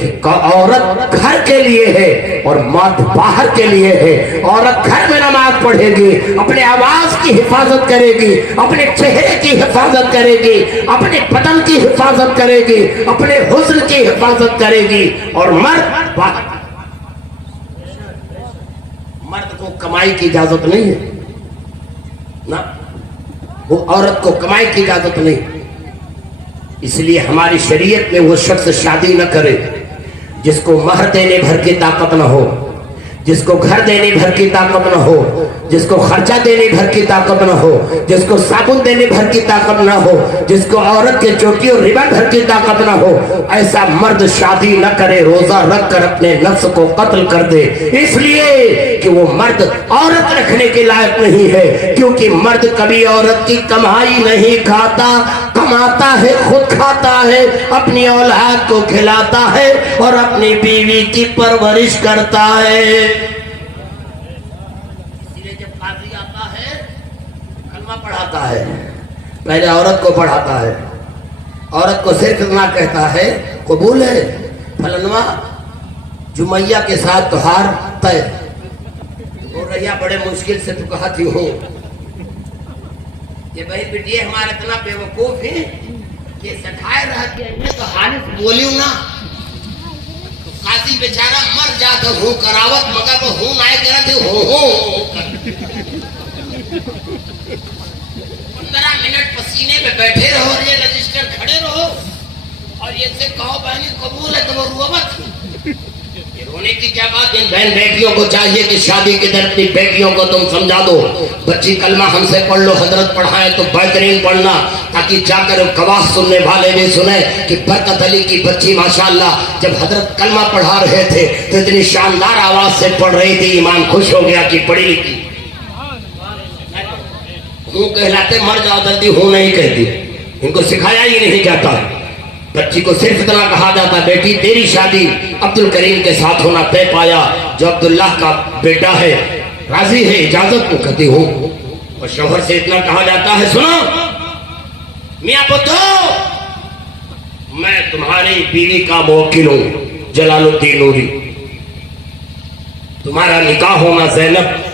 کہ عورت گھر کے لیے ہے اور مرد باہر کے لیے ہے۔ عورت گھر میں نماز پڑھے گی، اپنے آواز کی حفاظت کرے گی، اپنے چہرے کی حفاظت کرے گی، اپنے بدن کی حفاظت کرے گی، اپنے حسن کی حفاظت کرے گی، اور مرد باہر۔ مرد کو کمائی کی اجازت نہیں ہے نا، وہ عورت کو کمائی کی اجازت نہیں۔ اس لیے ہماری شریعت میں وہ شخص شادی نہ کرے جس کو مہر دینے بھر کی طاقت نہ ہو، جس کو گھر دینے بھر کی طاقت نہ ہو، جس کو خرچہ دینے بھر کی طاقت نہ ہو، جس کو صابن دینے بھر کی طاقت نہ ہو، جس کو عورت کے چوٹی اور ربن بھر کی طاقت نہ ہو۔ ایسا مرد شادی نہ کرے، روزہ رکھ کر اپنے نفس کو قتل کر دے، اس لیے کہ وہ مرد عورت رکھنے کے لائق نہیں ہے، کیونکہ مرد کبھی عورت کی کمائی نہیں کھاتا، کماتا ہے خود کھاتا ہے، اپنی اولاد کو کھلاتا ہے اور اپنی بیوی کی پرورش کرتا ہے۔ پڑھاتا ہے، پہلے عورت کو پڑھاتا ہے، عورت کو صرف اتنا کہتا ہے قبول ہے فلنوا جمیہ کے ساتھ تہار طے ہو رہیا، بڑے مشکل سے تو کہتی ہوں کہ بھائی بیٹی ہمارے اتنا بے وقوف ہیں کہ سکھائے رہا کہ تو حالف بولیوں نا تو قاضی بیچارہ مر جاتا ہوں کراوت مگر تو ہوں نائے کرا تھے ہوں 15 منٹ پسینے میں بیٹھے رہو اور یہ رجسٹر کھڑے رہو اور یہ سے کہو بہنی قبول ہے تو وہ روح مت۔ یہ رونے کی کیا بات؟ ان بہن بیٹیوں کو چاہیے کہ شادی کے در اپنی بیٹیوں کو تم سمجھا دو، بچی کلمہ ہم سے پڑھ لو، حضرت پڑھائیں تو بہترین پڑھنا، تاکہ جا کر گواہ سننے والے بھی سنیں کہ برکت علی کی بچی ماشاءاللہ جب حضرت کلمہ پڑھا رہے تھے تو اتنی شاندار آواز سے پڑھ رہی تھی، ایمان خوش ہو گیا کہ پڑھی لکھی۔ ہوں کہلاتے مر جاؤ جلدی ہوں نہیں کہتی، ان کو سکھایا ہی نہیں جاتا۔ بچی کو صرف اتنا کہا جاتا بیٹی تیری شادی عبد الکریم کے ساتھ ہونا طے پایا، جو عبداللہ کا بیٹا ہے، راضی ہے، اجازت کو کہتی ہوں۔ اور شوہر سے اتنا کہا جاتا ہے سنو میاں پتو، میں تمہاری بیوی کا موکل ہوں جلال الدین نوری، تمہارا نکاح ہونا زینب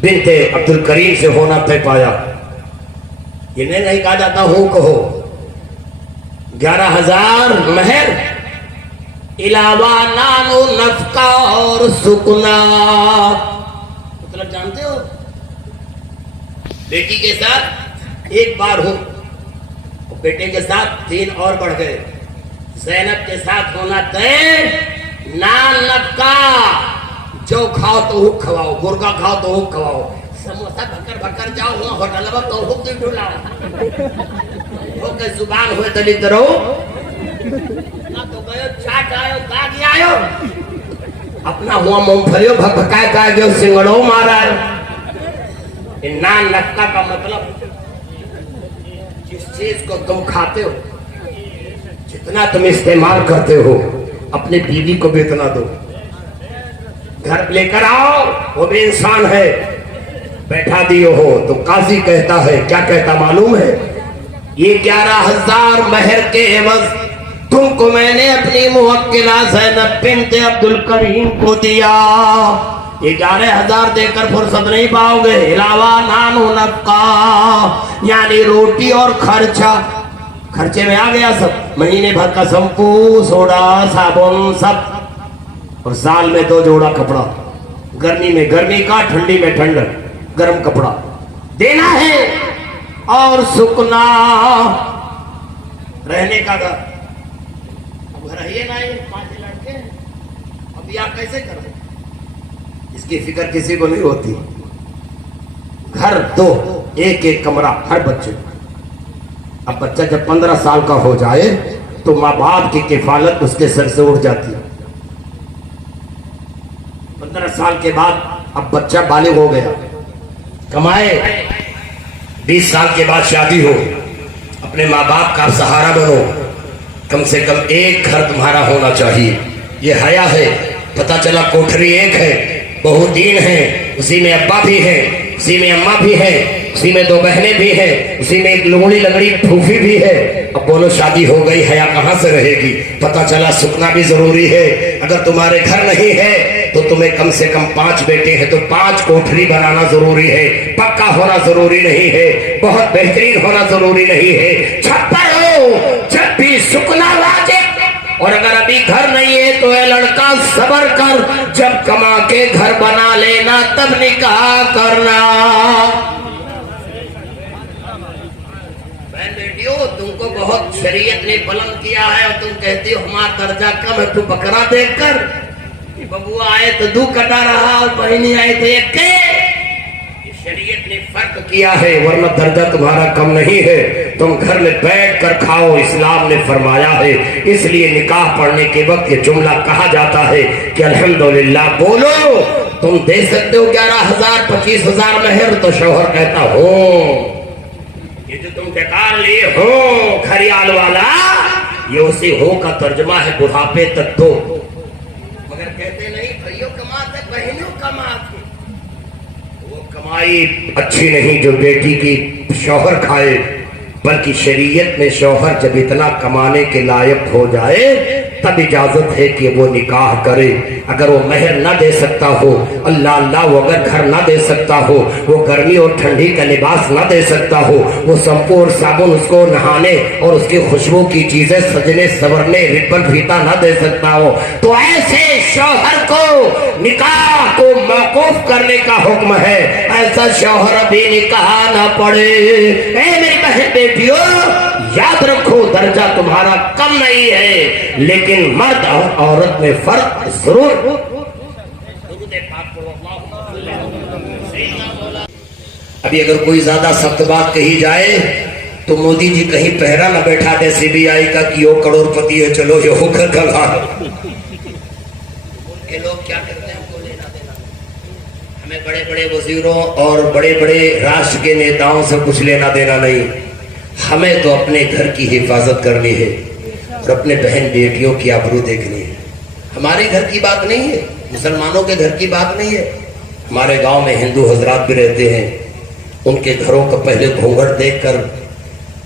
بنت عبد الکریم سے ہونا طے پایا۔ یہ نہیں کہا جاتا ہوں کہو 11,000 مہر علاوہ نان و نفقہ اور سکنا، مطلب جانتے ہو بیٹی کے ساتھ ایک بار ہو، بیٹے کے ساتھ 3 اور بڑھ گئے، زینب کے ساتھ ہونا طے، نان نفقہ، جو کھاؤ تو ہو کھواؤ، مرغا کھاؤ تو ہو کھواؤ، سموسا بھکر بھکر جاؤ ہوا ہوٹل تو ہو کی ڈھولاؤ ہو کے زبان ہوئے دلی کرو نہ تو گئے چاٹ آئے داگی آئے اپنا ہوا مونگپھلیوں بھک بھکائے کائے گئے سنگڑوں مارا ہے۔ نان نفقہ کا مطلب جس چیز کو تم کھاتے ہو، جتنا تم استعمال کرتے ہو، اپنے بیوی کو بھی اتنا دو۔ گھر لے کر آؤ، وہ بھی انسان ہے، بیٹھا دیو ہو تو قاضی کہتا ہے، کیا کہتا معلوم ہے؟ یہ 11,000 مہر کے عوض تم کو میں نے اپنی موکلہ زینب بنت عبد الکریم کو دیا. 11,000 دے کر فرصت نہیں پاؤ گے. علاوہ نان و نفقہ یعنی روٹی اور خرچہ. خرچے میں آ گیا سب, مہینے بھر کا شیمپو, سوڈا, صابن سب, اور سال میں 2 جوڑا کپڑا. گرمی میں گرمی کا, ٹھنڈی میں ٹھنڈک, گرم کپڑا دینا ہے. اور سکنا, رہنے کا گھر. اب گھر ہے نا, 5 لڑکے ہیں, اب یہ آپ کیسے کریں؟ اس کی فکر کسی کو نہیں ہوتی. گھر 2, ایک کمرہ ہر بچے. اب بچہ جب 15 سال کا ہو جائے تو ماں باپ کی کفالت اس کے سر سے اٹھ جاتی ہے. 15 سال کے بعد اب بچہ بالغ ہو گیا, کمائے. 20 سال کے بعد شادی ہو, اپنے ماں باپ کا سہارا بنو. کم سے کم ایک گھر تمہارا ہونا چاہیے. یہ حیا ہے. پتا چلا کوٹھری ایک ہے, بہو 3 ہیں, اسی میں ابا بھی ہے, اسی میں اماں بھی ہے, اسی میں 2 بہنیں بھی ہیں, اسی میں ایک لنگڑی لنگڑی پھوپھی بھی ہے. اب بولو شادی ہو گئی, حیا کہاں سے رہے گی؟ پتا چلا سکنا بھی ضروری ہے. اگر تمہارے گھر نہیں ہے تو تمہیں کم سے کم 5 بیٹے ہیں تو 5 کوٹھری بنانا ضروری ہے. پکا ہونا ضروری نہیں ہے, بہت بہترین ہونا ضروری نہیں ہے. چھپر ہو جب بھی سکنا واجب. اور اگر ابھی گھر نہیں ہے تو اے لڑکا صبر کر, جب کما کے گھر بنا لینا تب نکاح کرنا. بہن بیٹیوں, تم کو بہت شریعت نے بلند کیا ہے اور تم کہتی ہو ہمارا درجہ کم ہے. تو بکرا دیکھ کر ببوا آئے تو 2 کٹا رہا اور بہنی آئے تو 1. شریعت نے فرق کیا ہے, ورنہ درجہ تمہارا کم نہیں ہے. تم گھر میں بیٹھ کر کھاؤ, اسلام نے فرمایا ہے. اس لیے نکاح پڑھنے کے وقت یہ جملہ کہا جاتا ہے کہ الحمدللہ بولو. تم دے سکتے ہو 11,000 25,000 مہر, تو شوہر کہتا ہوں. یہ جو تم ٹکار لیے ہو گھریال والا, یہ اسی ہو کا ترجمہ ہے بڑھاپے تک دو. مگر کہتے نہیں بھائیوں کماتے, بہنوں کماتے. وہ کمائی اچھی نہیں جو بیٹی کی شوہر کھائے, بلکہ شریعت میں شوہر جب اتنا کمانے کے لائق ہو جائے تب اجازت ہے کہ وہ نکاح کرے. اگر وہ مہر نہ دے سکتا ہو, اللہ وہ اگر گھر نہ دے سکتا ہو, وہ گرمی اور ٹھنڈی کا لباس نہ دے سکتا ہو, وہ شیمپو اور صابن اس کو نہانے اور اس کی خوشبو کی چیزیں سجنے سورنے ربن پھیتا نہ دے سکتا ہو, تو ایسے شوہر کو نکاح کو موقوف کرنے کا حکم ہے. ایسا شوہر ابھی نکاح نہ پڑے. اے میری بہن بیٹیوں, یاد رکھو درجہ تمہارا کم نہیں ہے, لیکن مرد اور عورت میں فرق ضرور. ابھی اگر کوئی زیادہ سخت بات کہی جائے تو مودی جی کہیں پہرا نہ بیٹھا دے CBI کا کہ وہ کروڑ پتی ہے, چلو یہ ہو کر کھا. کہ لوگ کیا کرتے ہیں, ہم کو لینا دینا. ہمیں بڑے بڑے وزیروں اور بڑے بڑے راشٹر کے نیتاؤں سے کچھ لینا دینا نہیں. ہمیں تو اپنے گھر کی حفاظت کرنی ہے اور اپنے بہن بیٹیوں کی آبرو دیکھنی ہے. ہمارے گھر کی بات نہیں ہے, مسلمانوں کے گھر کی بات نہیں ہے. ہمارے گاؤں میں ہندو حضرات بھی رہتے ہیں, ان کے گھروں کا پہلے گھونگھٹ دیکھ کر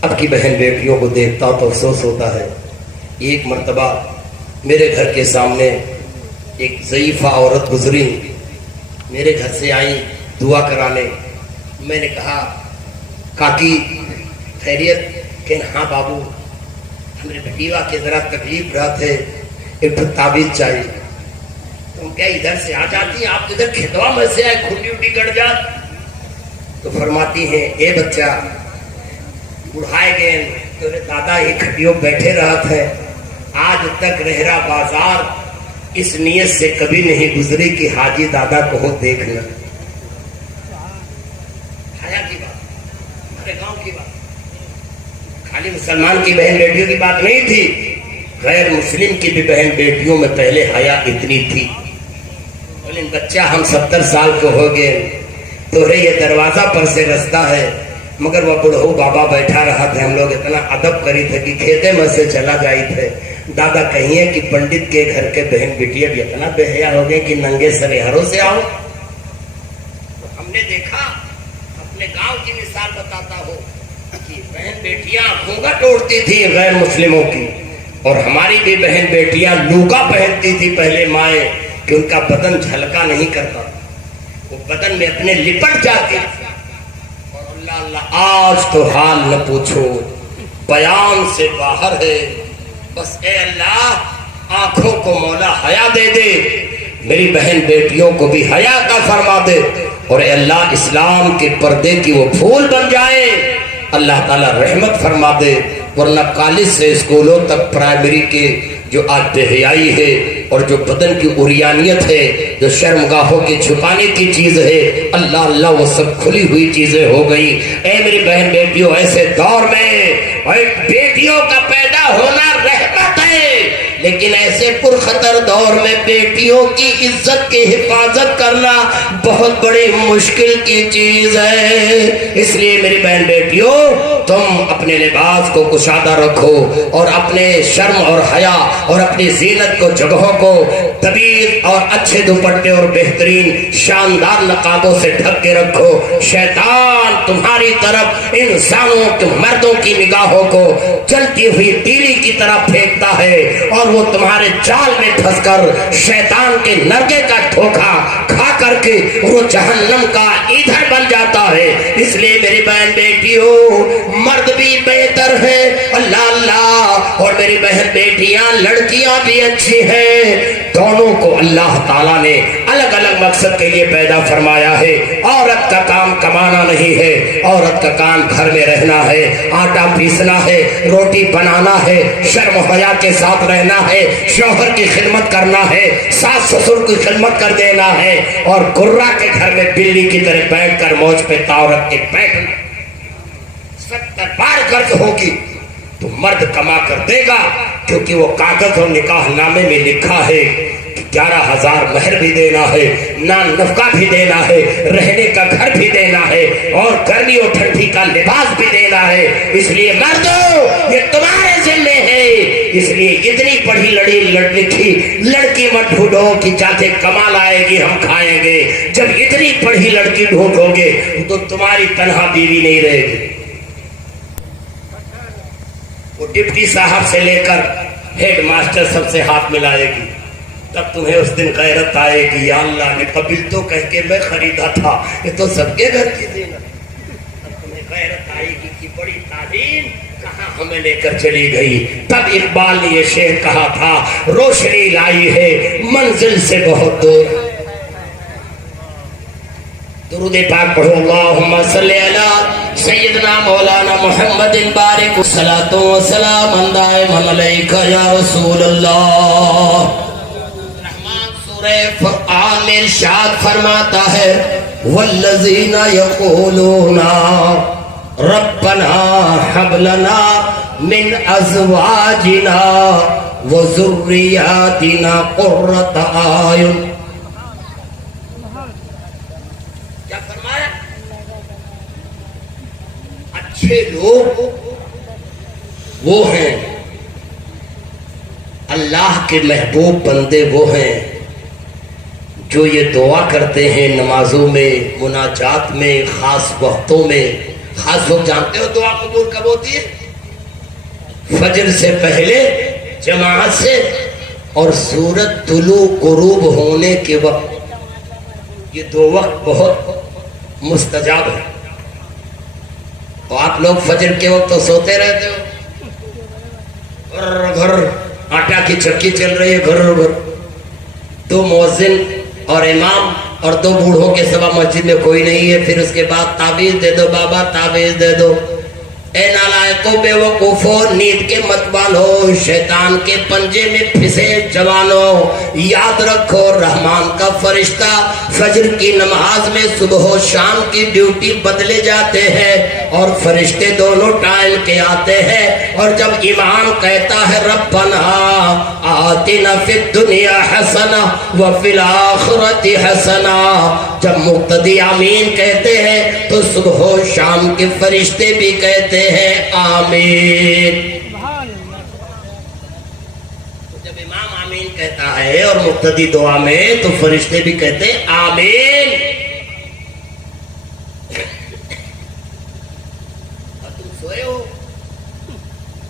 اب کی بہن بیٹیوں کو دیکھتا تو افسوس ہوتا ہے. ایک مرتبہ میرے گھر کے سامنے ایک ضعیفہ عورت گزری, میرے گھر سے آئی دعا کرانے. میں نے کہا کاکی خیریت؟ کہ ہاں بابو, ہمارے بھٹیوا کے ذرا تکلیف رہا ہے, ایک تعویذ چاہیے. تم کیا ادھر سے آ جاتی ہیں, آپ ادھر کھیتوا میں سے آئے, کھنڈی اٹی گڑ جات. تو فرماتی ہیں اے بچہ بڑھائے گئے تیرے دادا ایک کھٹیوں بیٹھے رہا تھے, آج تک رہرا بازار اس نیت سے کبھی نہیں گزری کہ حاجی دادا کو ہو دیکھنا. حیا کی بات, ہمارے گاؤں کی بات, خالی مسلمان کی بہن بیٹیوں کی بات نہیں تھی, غیر مسلم کی بھی بہن بیٹیوں میں پہلے حیا اتنی تھی. لیکن بچہ ہم 70 سال کے ہو گئے تو یہ دروازہ پر سے رستہ ہے, مگر وہ بڑھو بابا بیٹھا رہا تھا. ہم لوگ اتنا ادب کری تھے کہ کھیتے میں سے چلا جائی تھے. دادا کہیے کہ پنڈت کے گھر کے بہن بیٹیاں بھی اتنا بے حیا ہو گئے کہ ننگے سریہروں سے آؤ. تو ہم نے دیکھا, اپنے گاؤں کی مثال بتاتا ہوں کہ بہن بیٹیاں گھونگھٹ اوڑھتی تھی غیر مسلموں کی, اور ہماری بھی بہن بیٹیاں لوگا پہنتی تھی پہلے مائیں کہ ان کا بدن جھلکا نہیں کرتا، وہ بدن میں اپنے لپٹ جاتی. اور اللہ اللہ آج تو حال نہ پوچھو، بیان سے باہر ہے. بس اے اللہ آنکھوں کو مولا حیا دے دے، میری بہن بیٹیوں کو بھی حیا کا فرما دے، اور اے اللہ اسلام کے پردے کی وہ پھول بن جائے. اللہ تعالیٰ رحمت فرما دے. ورنہ کالج سے اسکولوں تک پرائمری کے جو آج بے حیائی ہے اور جو بدن کی عریانیت ہے، جو شرمگاہوں کے چھپانے کی چیز ہے، اللہ اللہ وہ سب کھلی ہوئی چیزیں ہو گئی. اے میری بہن بیٹیوں، ایسے دور میں بیٹیوں کا پیدا ہونا رحمت ہے، لیکن ایسے پرخطر دور میں بیٹیوں کی عزت کی حفاظت کرنا بہت بڑی مشکل کی چیز ہے. اس لیے میری بہن بیٹیوں، تم اپنے لباس کو کشادہ رکھو اور اپنے شرم اور حیا اور اپنی زینت کو جگہوں کو طویل اور اچھے دوپٹے اور بہترین شاندار نقابوں سے ڈھک کے رکھو. شیطان تمہاری طرف انسانوں کے مردوں کی نگاہوں کو جلتی ہوئی تیلی کی طرح پھینکتا ہے، اور وہ تمہارے جال میں پھنس کر شیطان کے نرگے کا دھوکا کھا کر کے وہ جہنم کا ایندھن بن جاتا ہے. اس لیے میری بہن بیٹیوں، مرد بھی بہتر ہے اللہ اللہ، اور میری بہن بیٹیاں لڑکیاں بھی اچھی ہیں. دونوں کو اللہ تعالیٰ نے الگ الگ مقصد کے لیے پیدا فرمایا ہے. عورت کا کام کمانا نہیں ہے، عورت کا کام گھر میں رہنا ہے، آٹا پیسنا ہے، روٹی بنانا ہے، شرم و حیا کے ساتھ رہنا ہے، شوہر کی خدمت کرنا ہے، ساس سسر کی خدمت کر دینا ہے، اور گرا کے گھر میں بلی کی طرح بیٹھ کر موج پہ عورت کے بیٹھنا. 70 بار قرض ہوگی تو مرد کما کر دے گا، کیونکہ وہ کاغذ اور نکاح نامے میں لکھا ہے کہ 11,000 مہر بھی دینا ہے، نان نفقہ بھی دینا ہے، رہنے کا گھر بھی دینا ہے، اور گرمی اور ٹھنڈی کا لباس بھی دینا ہے. اس لیے مردوں، یہ تمہارے ذمہ ہے. اس لیے اتنی پڑھی لکھی لڑکی مت ڈھونڈو کہ جاتے کمال آئے گی ہم کھائیں گے. جب اتنی پڑھی لڑکی ڈھونڈو گے تو تمہاری تنہا بیوی نہیں رہے گی. وہ ڈپٹی صاحب سے لے کر ہیڈ ماسٹر سب سے ہاتھ ملائے گی، تب تمہیں اس دن غیرت آئے گی، یا اللہ نے قبل تو کہہ کے میں خریدا تھا، یہ تو سب کے گھر کی زینت. تب تمہیں غیرت آئے گی کہ بڑی تعلیم کہاں ہمیں لے کر چلی گئی. تب اقبال نے یہ شعر کہا تھا، روشنی لائی ہے منزل سے بہت دور. درود پاک پڑھو. اللہم صلی علی سیدنا مولانا محمد بارک الصلاۃ والسلام دائما علیک یا رسول اللہ. رحمان سورہ فرقان میں ارشاد فرماتا ہے، والذین یقولون ربنا هب لنا من ازواجنا وذریاتنا قرۃ اعین. اچھے لوگ وہ ہیں، اللہ کے محبوب بندے وہ ہیں جو یہ دعا کرتے ہیں نمازوں میں، مناجات میں، خاص وقتوں میں. خاص وقت جانتے ہو دعا قبول کب ہوتی ہے؟ فجر سے پہلے جماعت سے، اور سورج طلوع غروب ہونے کے وقت. یہ دو وقت بہت مستجاب ہے. تو آپ لوگ فجر کے وقت تو سوتے رہتے ہو، گھر گھر آٹا کی چکی چل رہی ہے، گھر گھر. دو مؤذن اور امام اور دو بوڑھوں کے سوا مسجد میں کوئی نہیں ہے. پھر اس کے بعد تعویذ دے دو بابا، تعویذ دے دو. اے نالائقوں، بے وقوفوں، نیند کے مت والو، شیطان کے پنجے میں پھسے جوانوں، یاد رکھو رحمان کا فرشتہ فجر کی نماز میں صبح و شام کی ڈیوٹی بدلے جاتے ہیں، اور فرشتے دونوں ٹائم کے آتے ہیں. اور جب امام کہتا ہے ربنا آتنا فی الدنیا حسنہ وفی الآخرۃ حسنہ، جب مقتدی آمین کہتے ہیں تو صبح و شام کے فرشتے بھی کہتے ہیں آمین. جب امام آمین کہتا ہے اور مقتدی دعا میں تو فرشتے بھی کہتے ہیں آمین. اور تم سوئے ہو،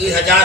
2000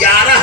11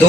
2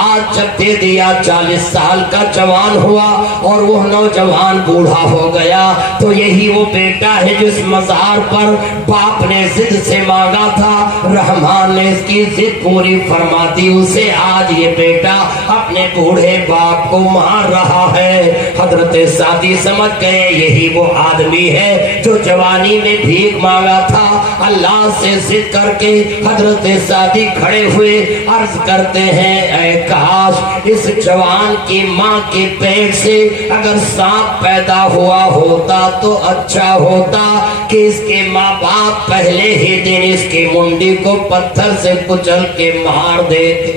آج جب دے دیا 40 سال کا جوان ہوا اور وہ نوجوان بوڑھا ہو گیا، تو یہی وہ بیٹا ہے جس مزار پر باپ نے ضد سے مانگا تھا، رحمان نے اس کی ضد پوری فرما دی اسے۔ آج یہ بیٹا اپنے بوڑھے باپ کو مار رہا ہے۔ حضرت سعدی سمجھ گئے یہی وہ آدمی ہے جو جوانی میں بھیک مانگا تھا۔ اللہ سے ضد کر کے حضرت سعدی کھڑے ہوئے عرض کرتے ہیں، اے کاش اس جوان کی ماں کے پیٹ سے اگر سانپ پیدا ہوا ہوتا تو اچھا ہوتا کہ اس کے ماں باپ پہلے ہی دن اس کی منڈی کو پتھر سے کچل کے مار دیتے۔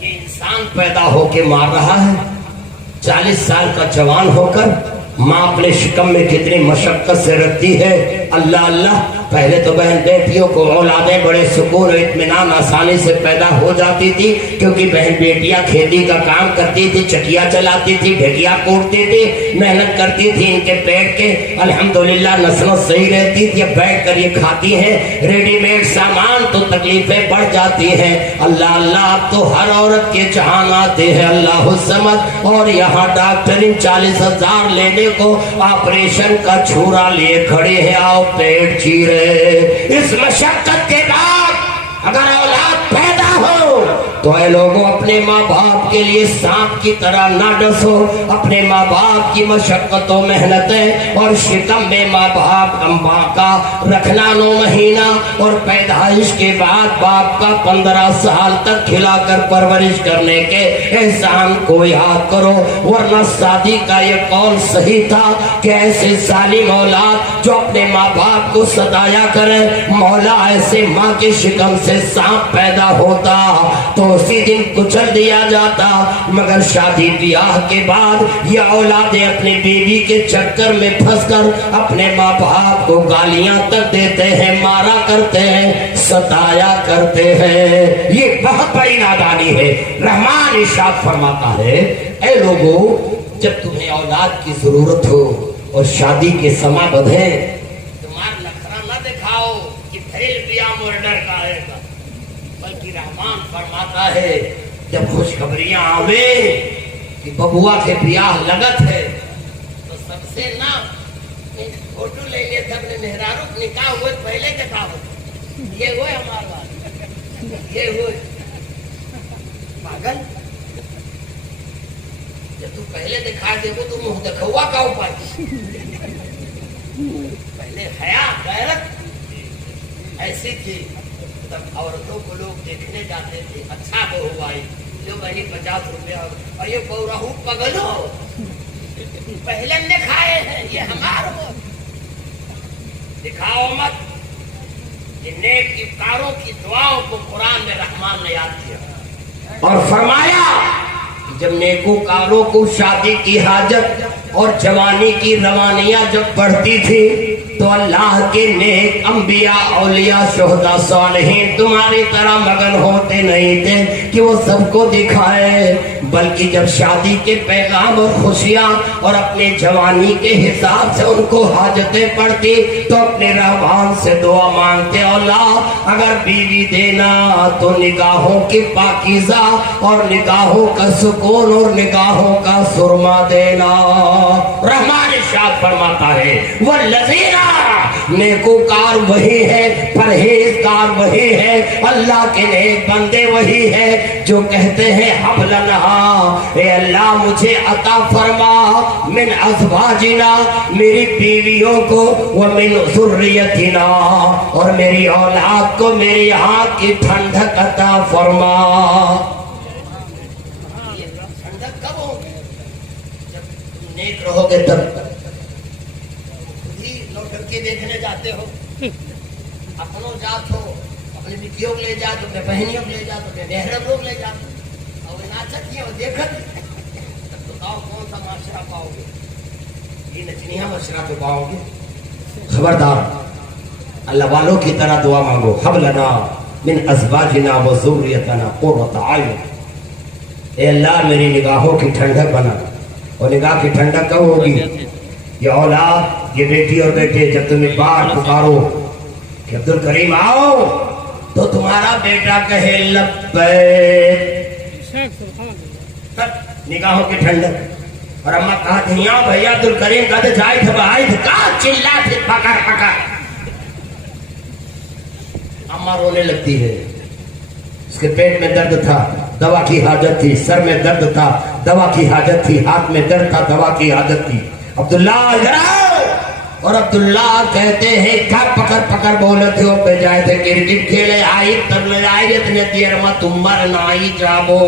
یہ انسان پیدا ہو کے مار رہا ہے، 40 سال کا جوان ہو کر ماں اپنے شکم میں کتنی مشقت سے رکھتی ہے۔ اللہ اللہ، پہلے تو بہن بیٹیوں کو اولادیں بڑے سکون و اطمینان آسانی سے پیدا ہو جاتی تھی، کیونکہ بہن بیٹیاں کھیتی کا کام کرتی تھی، چکیا چلاتی تھی، ڈھگیا کوٹتی تھی، محنت کرتی تھی، ان کے پیٹ کے الحمدللہ نسلیں صحیح رہتی تھی۔ اب بیٹھ کر یہ کھاتی ہیں ریڈی میڈ سامان تو تکلیفیں بڑھ جاتی ہیں۔ اللہ اللہ، اب تو ہر عورت کے جہان آتے ہیں اللہ الصمد، اور یہاں ڈاکٹر 40,000 لینے کو آپریشن کا چھورا لیے کھڑے ہیں، آؤ پیٹ چیرے۔ اس مشقت کے بعد اگر اولاد پیدا ہو تو اے لوگوں اپنے ماں باپ کے لیے سانپ کی طرح نہ ڈسو۔ اپنے ماں باپ کی مشقتوں محنتیں اور شکم میں ماں باپ کا رکھنا 9 مہینہ اور پیدائش کے بعد باپ کا 15 سال تک کھلا کر پرورش کرنے کے احسان کو یاد کرو، ورنہ سعدی کا یہ قول صحیح تھا کہ ایسے ظالم اولاد جو اپنے ماں باپ کو ستایا کرے، مولا ایسے ماں کی شکم سے سانپ پیدا ہوتا تو اسی دن کچل دیا جاتا۔ مگر شادی بیاہ کے بعد یہ اولادیں اپنی بیوی کے چکر میں پھنس کر اپنے ماں باپ کو گالیاں تک دیتے ہیں، مارا کرتے ہیں، ستایا کرتے ہیں۔ یہ بہت بڑی نادانی ہے۔ رحمان ارشاد فرماتا ہے، اے لوگوں جب تمہیں اولاد کی ضرورت ہو اور شادی کے سما بدھے، تمہارا نخرا نہ دکھاؤ کہ پھیل بیا مرڈر کا ہے، بلکہ رحمان فرماتا ہے جب خوشخبریاں آوے کہ ببوا کے بیاہ لگت ہے تو سب سے نہ فوٹو لے لیے تھے اپنے مہرانوں کو نکاح ہوئے پہلے دکھاؤ، یہ ہوئے ہمارا بات، یہ ہوئے پاگل، جب تو پہلے دکھا دے گو تو منہ دکھوا کا اوپر، پہلے حیا غیرت ایسی تھی۔ تب عورتوں کو لوگ دیکھنے جاتے تھے، اچھا بہو آئی، جو بہنی 50 روپیہ، اور یہ بہو پگلو پہلے نے کھائے ہیں، یہ ہمارا ہو، دکھاؤ مت۔ یہ نیک کاروں کی دعاؤں کو قرآن میں رحمان نے یاد کیا اور فرمایا جب نیکوکاروں کو شادی کی حاجت اور جوانی کی روانیاں جب بڑھتی تھی تو اللہ کے نیک انبیاء اولیاء شہداء صالحین تمہاری طرح مگن ہوتے نہیں تھے کہ وہ سب کو دکھائے، بلکہ جب شادی کے پیغام اور خوشیاں اور اپنے جوانی کے حساب سے ان کو حاجتیں پڑتی تو اپنے رحمان سے دعا مانگتے، اللہ اگر بیوی دینا تو نگاہوں کی پاکیزہ اور نگاہوں کا سکون اور نگاہوں کا سرما دینا۔ رحمان ارشاد فرماتا ہے والذین، نیکوکار وہی ہے، پرہیزگار وہی ہے، اللہ کے نیک بندے وہی ہے جو کہتے ہیں حب لنا، اے اللہ مجھے عطا فرما، من ازواجنا، میری بیویوں کو، ومن ذریتنا، اور میری اولاد کو میری آنکھ کی ٹھنڈک عطا فرما۔ یہ ٹھنڈک کب ہوگی؟ جب تم نیک رہو گے تب دیکھنے جاتے ہو، اپنوں جات ہو، اپنے بیٹیوں کو لے جاتے، اپنے بہنیوں کو لے جاتے، اپنے محرم لوگ لے جاتے، اور ناچت کیا دیکھت تب بتاؤ کون سا معاشرہ پاؤ گے؟ یہ نچنیاں معاشرہ تو پاؤ گے۔ خبردار اللہ والوں کی طرح دعا مانگو، حب لنا من ازواجنا و ذریتنا قرۃ اعین، اے اللہ میری نگاہوں کی ٹھنڈک بنا، اور نگاہ کی ٹھنڈک کب ہوگی؟ یہ اولاد، یہ بیٹی اور بیٹے جب تمہیں بار پکارو کہ عبد الکریم آؤ، تو تمہارا بیٹا کہے لبیک، تب نگاہوں کی ٹھنڈک، اور اماں کہا تھی یہاں بھیا دل کریں گا تو جائے تھا بھائی تھا کہا چلا تھے پکڑ پکڑ. اماں رونے لگتی ہے. اس کے پیٹ میں درد تھا، دوا کی حاجت تھی، سر میں درد تھا، دوا کی حاجت تھی، ہاتھ میں درد تھا، دوا کی حاجت تھی. عبداللہ ادھر آؤ. اور عبداللہ کہتے ہیں کیا پکڑ پکڑ بولتے ہو پہ جائے تھے کرکٹ کھیلے آئی تب لے آئی اتنے دیر میں تم مر نائی جابو.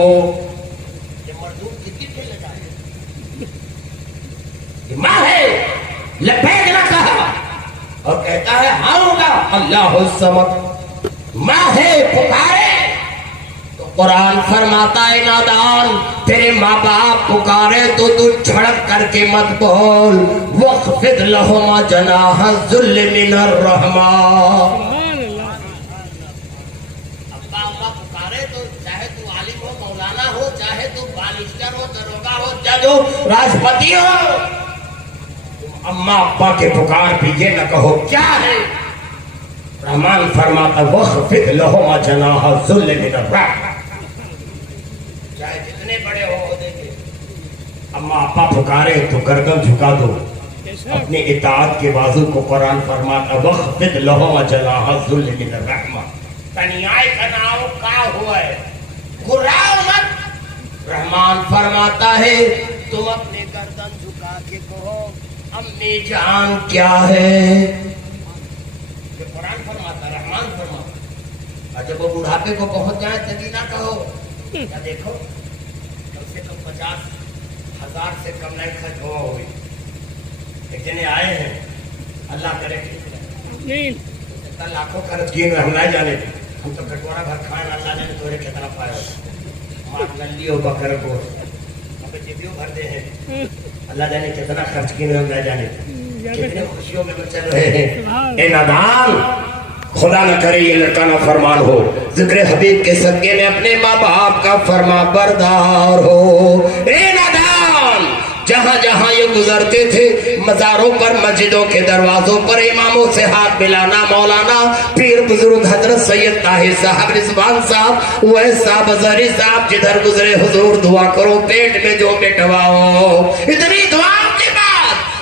یہ مردود کرکٹ کھیلے جائے یہ ماں ہے لبیک نہ کہا اور کہتا ہے آؤں گا. اللہ الصمد ماں ہے پکارے تو قرآن فرماتا ہے نادان تیرے ماں باپ پکارے تو تو جھڑک کر کے مت بول. وَخْفِضْ لَهُمَا جَنَاحَ الذُّلِّ مِنَ الرَّحْمَةِ. ابا اماں پکارے تو چاہے تو عالم ہو، مولانا ہو، چاہے تو بالسٹر ہو، دروگا ہو، جج ہو، راجپتی ہو، اماں ابا کے پکار بھی یہ نہ کہو کیا ہے. رحمان فرماتا وَخْفِضْ لَهُمَا جَنَاحَ الذُّلِّ مِنَ الرَّحْمَةِ. چاہے جتنے بڑے ہو دیکھے اماں ابا پکارے تو گردن جھکا دو. اپنی اطاعت کے بازو کو قرآن فرماتا وَخْفِضْ لَهُمَا جَنَاحَ الذُّلِّ مِنَ الرَّحْمَةِ. تنیائی کناؤ کا ہوا ہے گراؤ مت. رحمان فرماتا ہے تم اپنے گردن جھکا کے کہو امی جان کیا ہے. قرآن فرماتا رحمان فرماتا. اور جب وہ بڑھاپے کو پہنچ جائے تبھی نہ کہو کیا دیکھو کم سے کم 50,000 سے کم نہیں خرچ ہوا ہوگی. ایک جنے آئے ہیں اللہ کرے اتنا لاکھوں خرچ کیے ہم نہ جانے ہم تو کٹورا بھر کھائیں اللہ جانے تھوڑے کتنا پایا ہو ماں نلی ہو بکر کو ہم جیبیوں بھر دے ہیں اللہ جانے کتنا خرچ کیے ہم نہ جانے کتنے خوشیوں میں چل رہے ہیں. اے نادان خدا نہ کرے یہ لڑکا نہ فرمان ہو ذکر حبیب کے صدقے میں اپنے ماں باپ کا فرما بردار ہو. اے نادان جہاں جہاں یہ گزرتے تھے مزاروں پر مسجدوں کے دروازوں پر اماموں سے ہاتھ ملانا مولانا پیر بزرگ حضرت سید طاہر صاحب رضوان صاحب ویس صاحب ازہری صاحب جدھر گزرے حضور دعا کرو پیٹ میں جو بٹھواؤ. اتنی دعا کے بعد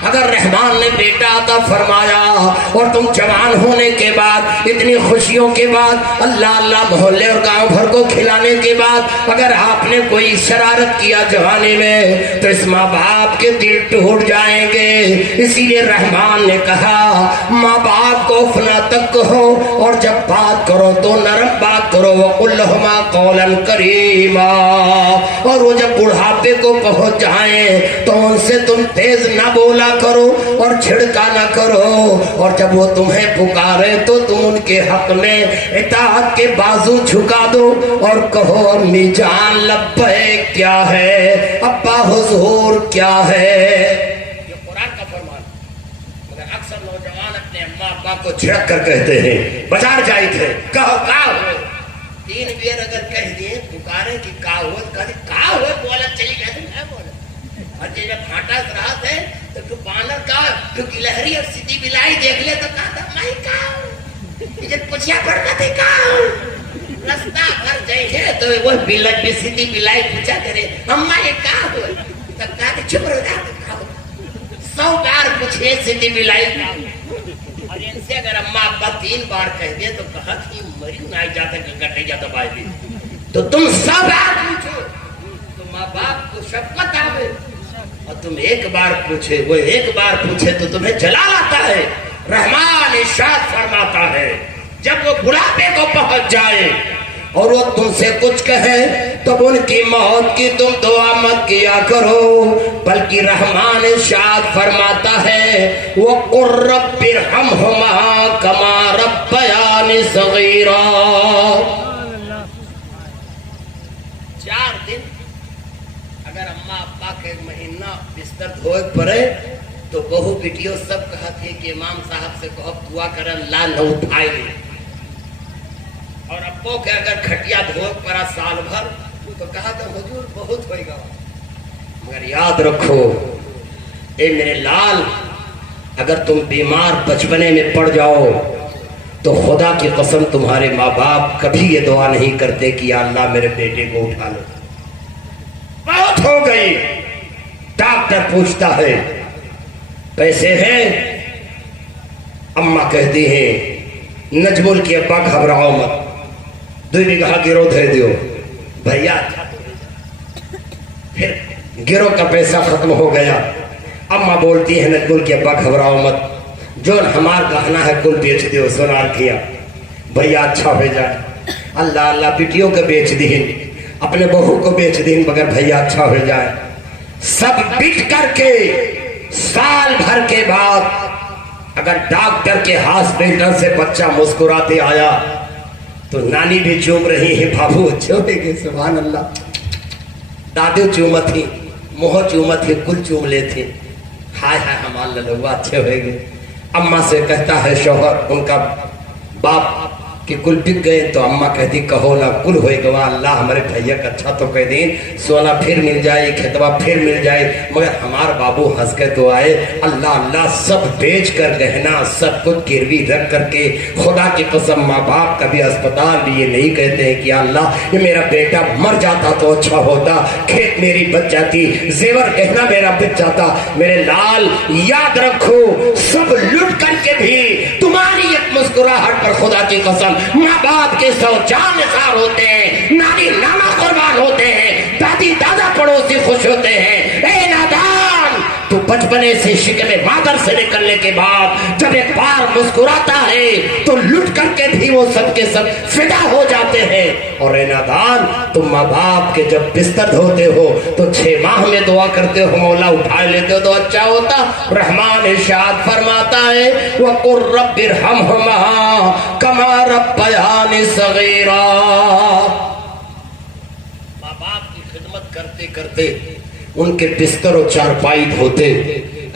اگر رحمان نے بیٹا عطا فرمایا اور تم جوان ہونے کے بعد اتنی خوشیوں کے بعد اللہ اللہ محلے اور گاؤں بھر کو کھلانے کے بعد اگر آپ نے کوئی شرارت کیا جوانی میں تو اس ماں باپ کے دل ٹوٹ جائیں گے. اسی لیے رحمان نے کہا ماں باپ کو فنا تک کہو اور جب بات کرو تو نرم بات کرو وَقُلْ لَهُمَا قَوْلًا كَرِيمًا. اور وہ جب بڑھاپے کو پہنچ جائیں تو ان سے تم تیز نہ بولا کرو اور چھڑکا نہ کرو. اور جب وہ تمہیں پکارے تو تم ان کے حق میں اطاعت کے بازو جھکا دو اور کہو امی جان لبیک کیا ہے ابا حضور کیا ہے. یہ قرآن کا فرمان. مگر اکثر نوجوان اپنے اماں ابا کو چھڑک کر کہتے ہیں بازار جائی تھے کہو کا ہوئے 3 بیر اگر کہہ دیے پکارے کہ کا ہوئے بولا چلی گئے میں بولا. اور جب پھاٹا رہا تھے تو تو بانر کا تو گلہری اور سیدھی بلائی دیکھ لے تو کہا تھا میں کہا جب پوچھیا پڑتا تھے کہا رستہ بھر جائیں گے تو وہ بلد بھی سیدھی بلائی پوچھا کرے اممہ یہ کہا ہوئے تب کہا کہ چپ رہا تھا 100 بار پوچھے سیدھی بلائی کہا اور ان سے اگر اممہ ابا 3 بار کہہ دے تو کہا کہ مری نہ جاتا کہ گٹے جاتا بائی بھی تو تم 100 بار پوچھو تو ماں باپ کو شفقت آوے اور تم 1 بار پوچھے وہ 1 بار پوچھے تو تمہیں جلال آتا ہے. رحمان ارشاد فرماتا ہے جب وہ بڑھاپے کو پہنچ جائے اور وہ تم سے کچھ کہے تب ان کی موت کی تم دعا مت کیا کرو بلکہ رحمان ارشاد فرماتا ہے وَقُلْ رَبِّ ارْحَمْهُمَا كَمَا رَبَّيَانِ صَغِيرًا. 4 دن اگر اماں ابا کے مہینہ بستر دھوئے پڑے تو بہو بیٹیوں سب کہا تھے کہ امام صاحب سے کہو دعا کر اللہ نہ اٹھائے لے. اور ابو کے اگر کھٹیا دھوئے پڑا سال بھر تو کہا تھا حضور بہت ہوئے گا. مگر یاد رکھو اے میرے لال اگر تم بیمار بچپنے میں پڑ جاؤ تو خدا کی قسم تمہارے ماں باپ کبھی یہ دعا نہیں کرتے کہ یا اللہ میرے بیٹے کو اٹھا لو. بہت ہو گئی. ڈاکٹر پوچھتا ہے پیسے ہیں؟ اماں کہتی ہیں نجمل کی ابا گھبراؤ مت, 2 بیگھہ گرو دے دیو بھیا. پھر گرو کا پیسہ ختم ہو گیا. اماں بولتی ہے نجمل کی ابا گھبراؤ مت, جو ہمار گہنا ہے کل بیچ دیو. سنار کیا بھیا اچھا ہو جائے. اللہ اللہ بیٹیوں کو بیچ دین, اپنے بہو کو بیچ دین, مگر بھیا اچھا ہو جائے. سب بٹ کر کے سال بھر کے بعد اگر ڈاکٹر کے ہاسپٹل سے بچہ مسکراتے آیا تو نانی بھی چوم رہی ہے, بابو اچھے ہوئے گے. سبحان اللہ. دادو چومت تھی, موہ چومت تھی, کل چوم لے تھی. ہائے ہائے ہمارا لوگ اچھے ہوئے گے. اماں سے کہتا ہے شوہر, ان کا باپ کہ کل بک گئے, تو اماں کہتی کہو نہ کل ہوئے گا. اللہ ہمارے بھیا کا اچھا تو کہہ دیں سونا پھر مل جائے, کھیتوا پھر مل جائے. مگر ہمارا بابو ہنس کے تو آئے. اللہ اللہ سب بیچ کر گہنا سب کچھ گروی رکھ کر کے. خدا کی قسم ماں باپ کبھی اسپتال بھی یہ نہیں کہتے ہیں کہ اللہ یہ میرا بیٹا مر جاتا تو اچھا ہوتا, کھیت میری بچ جاتی, زیور گہنا میرا بچ جاتا. میرے لال یاد رکھو سب لٹ کر کے بھی تمہاری ایک مسکراہٹ پر خدا کی قسم ماں باپ کے 100 جان نثار ہوتے ہیں, نانی نانا قربان ہوتے ہیں, دادی دادا پڑوسی خوش ہوتے ہیں. اے نادان, تو بچپنے سے شکم مادر سے نکلنے کے بعد جب ایک بار مسکراتا ہے تو لٹ کر کے بھی وہ سب کے سب فدا ہو جاتے ہیں. اور اے نادان, تم ماں باپ کے جب بستر دھوتے ہو تو 6 ماہ میں دعا کرتے ہو مولا اٹھا لیتے ہو تو اچھا ہوتا. رحمان ارشاد فرماتا ہے وَقُلْ رَبِّ ارْحَمْهُمَا كَمَا رَبَّيَانِي صَغِيرًا. ماں باپ کی خدمت کرتے کرتے ان کے بستر و چارپائی دھوتے,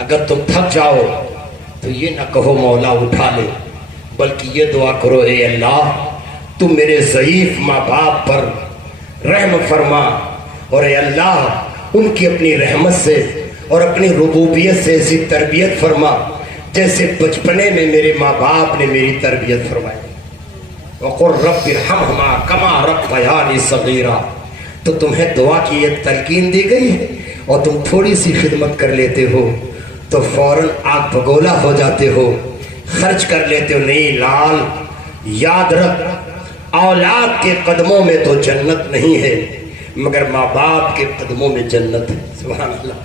اگر تم تھک جاؤ تو یہ نہ کہو مولا اٹھا لے, بلکہ یہ دعا کرو اے اللہ تم میرے ضعیف ماں باپ پر رحم فرما, اور اے اللہ ان کی اپنی رحمت سے اور اپنی ربوبیت سے ایسی تربیت فرما جیسے بچپنے میں میرے ماں باپ نے میری تربیت فرمائی. وَقُلْ رَبِّ ارْحَمْهُمَا كَمَا رَبَّيَانِي صَغِيرًا. تو تمہیں دعا کی ایک تلقین دی گئی ہے اور تم تھوڑی سی خدمت کر لیتے ہو تو فوراً آگ بگولا ہو جاتے ہو, خرچ کر لیتے ہو. نہیں لال, یاد رکھ اولاد کے قدموں میں تو جنت نہیں ہے مگر ماں باپ کے قدموں میں جنت ہے. سبحان اللہ.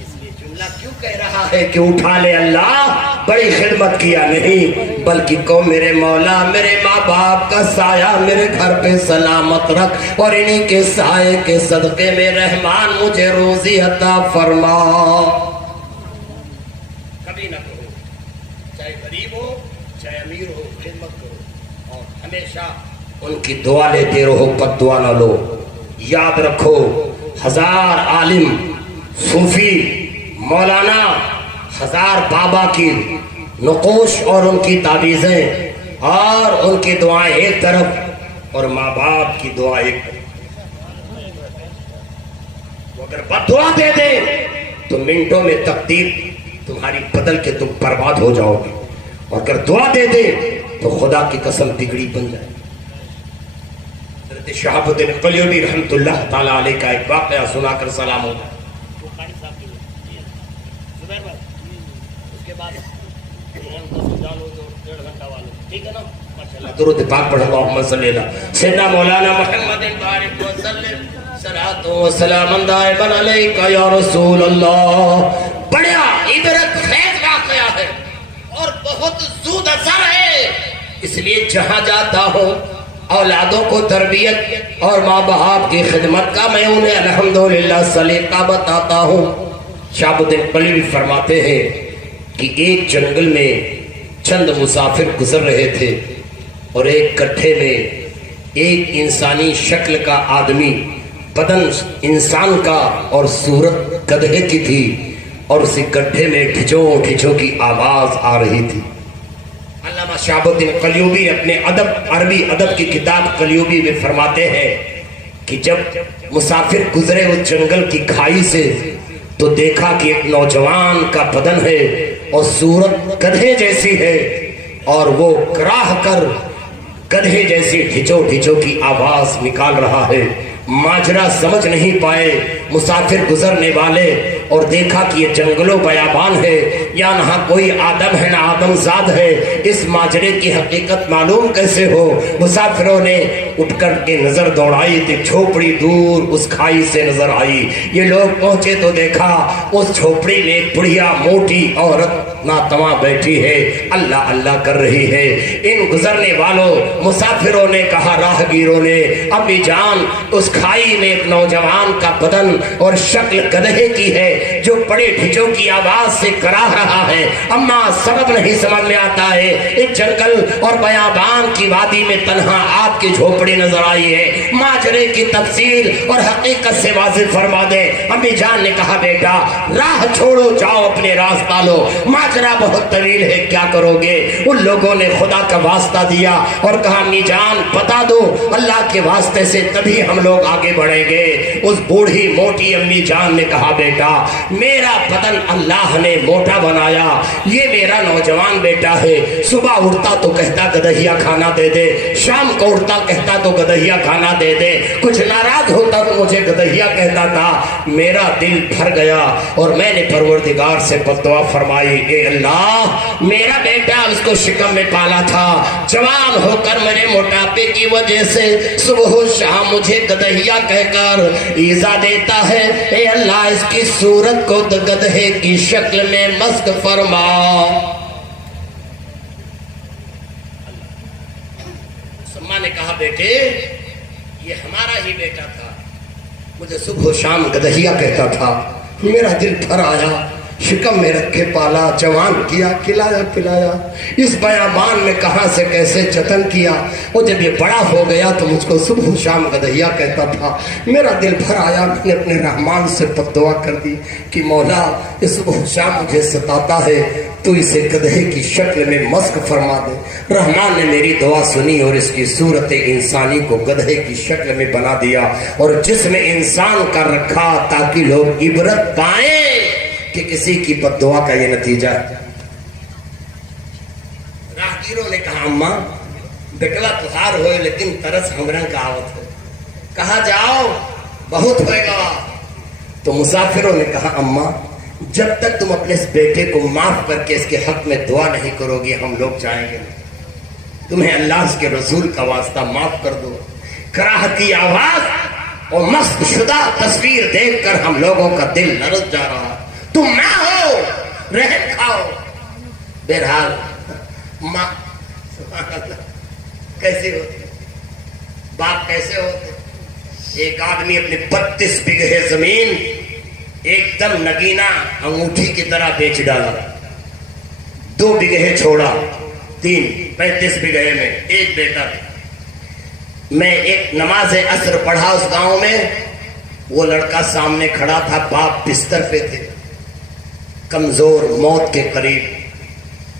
اس لیے جملہ کیوں کہہ رہا ہے کہ اٹھا لے اللہ, بڑی خدمت کیا نہیں بلکہ کو میرے مولا میرے ماں باپ کا سایہ میرے گھر پہ سلامت رکھ, اور انہی کے سائے کے صدقے میں رحمان مجھے روزی عطا فرما. کبھی نہ کہو چاہے غریب ہو چاہے امیر ہو خدمت کرو, اور ہمیشہ ان کی دعا لیتے رہو, بد دعا نہ لو. یاد رکھو 1000 عالم صوفی مولانا 1000 بابا کی نقوش اور ان کی تعویذیں اور ان کی دعائیں ایک طرف اور ماں باپ کی دعا ایک طرف. وہ اگر بد دعا دے دے تو منٹوں میں تقدیر تمہاری بدل کے تم برباد ہو جاؤ گے, اور اگر دعا دے دے تو خدا کی قسم بگڑی بن جائے. حضرت شہاب الدین قلیوبی رحمت اللہ تعالیٰ علیہ کا ایک واقعہ سنا کر سلام ہوتا ہے. درود پاک پڑھ اللہم صلی اللہ سیدنا مولانا محمد بارک وسلم صلاۃ و سلام دائما علیکہ یا رسول اللہ. بڑا عبرت خیز واقعہ ہے اور بہت زود اثر ہے, اس لیے جہاں جاتا ہوں اولادوں کو تربیت اور ماں باپ کی خدمت کا میں انہیں الحمدللہ سلیقہ بتاتا ہوں. شہاب الدین قلیوبی فرماتے ہیں کہ ایک جنگل میں چند مسافر گزر رہے تھے اور ایک گڈھے میں ایک انسانی شکل کا آدمی, بدن انسان کا اور صورت گدھے کی تھی, اور اسی گڈھے میں ڈھچوں ڈھچوں کی آواز آ رہی تھی. علامہ شہاب الدین قلیوبی اپنے ادب عربی ادب کی کتاب قلیوبی میں فرماتے ہیں کہ جب مسافر گزرے اس جنگل کی کھائی سے تو دیکھا کہ ایک نوجوان کا بدن ہے اور صورت گدھے جیسی ہے, اور وہ کراہ کر گدھے جیسی ڈھچو ڈھچو کی آواز نکال رہا ہے. ماجرا سمجھ نہیں پائے مسافر گزرنے والے اور دیکھا کہ یہ جنگلوں بیابان ہے, یا نہ کوئی آدم ہے نہ آدم زاد ہے. اس ماجرے کی حقیقت معلوم کیسے ہو؟ مسافروں نے اٹھ کر کے نظر دوڑائی تو جھوپڑی دور اس کھائی سے نظر آئی. یہ لوگ پہنچے تو دیکھا اس جھوپڑی میں ایک بڑھیا موٹی عورت ناتواں بیٹھی ہے, اللہ اللہ کر رہی ہے. ان گزرنے والوں مسافروں نے کہا, راہگیروں نے, امی جان اس کھائی میں ایک نوجوان کا بدن اور شکل گدھے کی ہے جو بڑے ڈھچوں کی آواز سے کراہ رہا ہے. اما سبب نہیں سمجھ میں آتا ہے, اس جنگل اور بیابان کی وادی میں تنہا آپ کی جھوپڑی نظر آئی ہے, ماجرے کی تفصیل اور حقیقت سے واضح فرما دے. امی جان نے کہا, بیٹا راہ چھوڑو, جاؤ اپنے راستہ لو, ماجرا بہت طویل ہے, کیا کرو گے؟ ان لوگوں نے خدا کا واسطہ دیا اور کہا, امی جان بتا دو, اللہ کے واسطے سے تبھی ہم لوگ آگے بڑھیں گے. اس بوڑھی موٹی امی جان نے کہا, بیٹا میرا بدن اللہ نے موٹا بنایا, یہ میرا نوجوان بیٹا ہے, صبح اٹھتا تو کہتا گدھیا کھانا دے دے, شام کو اٹھتا کہتا تو گدھیا کھانا دے دے, کچھ ناراض ہوتا تو مجھے گدھیا کہتا تھا. میرا دل بھر گیا اور میں نے پروردگار سے بددعا فرمائی, اے اللہ میرا بیٹا اس کو شکم میں پالا تھا, جوان ہو کر میرے موٹاپے کی وجہ سے صبح و شام مجھے گدھیا کہہ کر ایذا دیتا ہے, اے اللہ اس کی صورت کو گدھے کی شکل میں مسخ فرما. سما نے کہا, بیٹے یہ ہمارا ہی بیٹا تھا, مجھے صبح و شام گدھیا کہتا تھا, میرا دل بھر آیا, شکم میں رکھ کے پالا, جوان کیا, کھلایا پلایا, اس بیابان میں کہاں سے کیسے جتن کیا, اور جب یہ بڑا ہو گیا تو مجھ کو صبح و شام گدھیا کہتا تھا. میرا دل بھر آیا, میں نے اپنے رحمان سے بددعا کر دی کہ مولا یہ صبح و شام مجھے ستاتا ہے, تو اسے گدھے کی شکل میں مسخ فرما دے. رحمان نے میری دعا سنی اور اس کی صورت انسانی کو گدھے کی شکل میں بنا دیا اور جسم انسان کا رکھا تاکہ لوگ عبرت پائیں کہ کسی کی بددعا کا یہ نتیجہ ہے. راہگیروں نے کہا, اماں بیٹوا تہار ہوئے لیکن ترس ہمرن کا آوت ہے, کہا جاؤ بہت ہوئے گا. تو مسافروں نے کہا, اماں جب تک تم اپنے اس بیٹے کو معاف کر کے اس کے حق میں دعا نہیں کرو گی ہم لوگ جائیں گے نہیں. تمہیں اللہ اس کے رسول کا واسطہ معاف کر دو. کراہتی آواز اور مسخ شدہ تصویر دیکھ کر ہم لوگوں کا دل لرز جا رہا. تم ماں ہو, رحم کھاؤ. بہرحال ماں کیسے ہوتے, باپ کیسے ہوتے. ایک آدمی اپنے 32 بیگھے زمین ایک دم نگینا انگوٹھی کی طرح بیچ ڈالا, 2 بیگھے چھوڑا, 35 بیگھے میں ایک بیٹا. میں ایک نماز عصر پڑھا اس گاؤں میں, وہ لڑکا سامنے کھڑا تھا, باپ بستر پہ تھے, کمزور, موت کے قریب.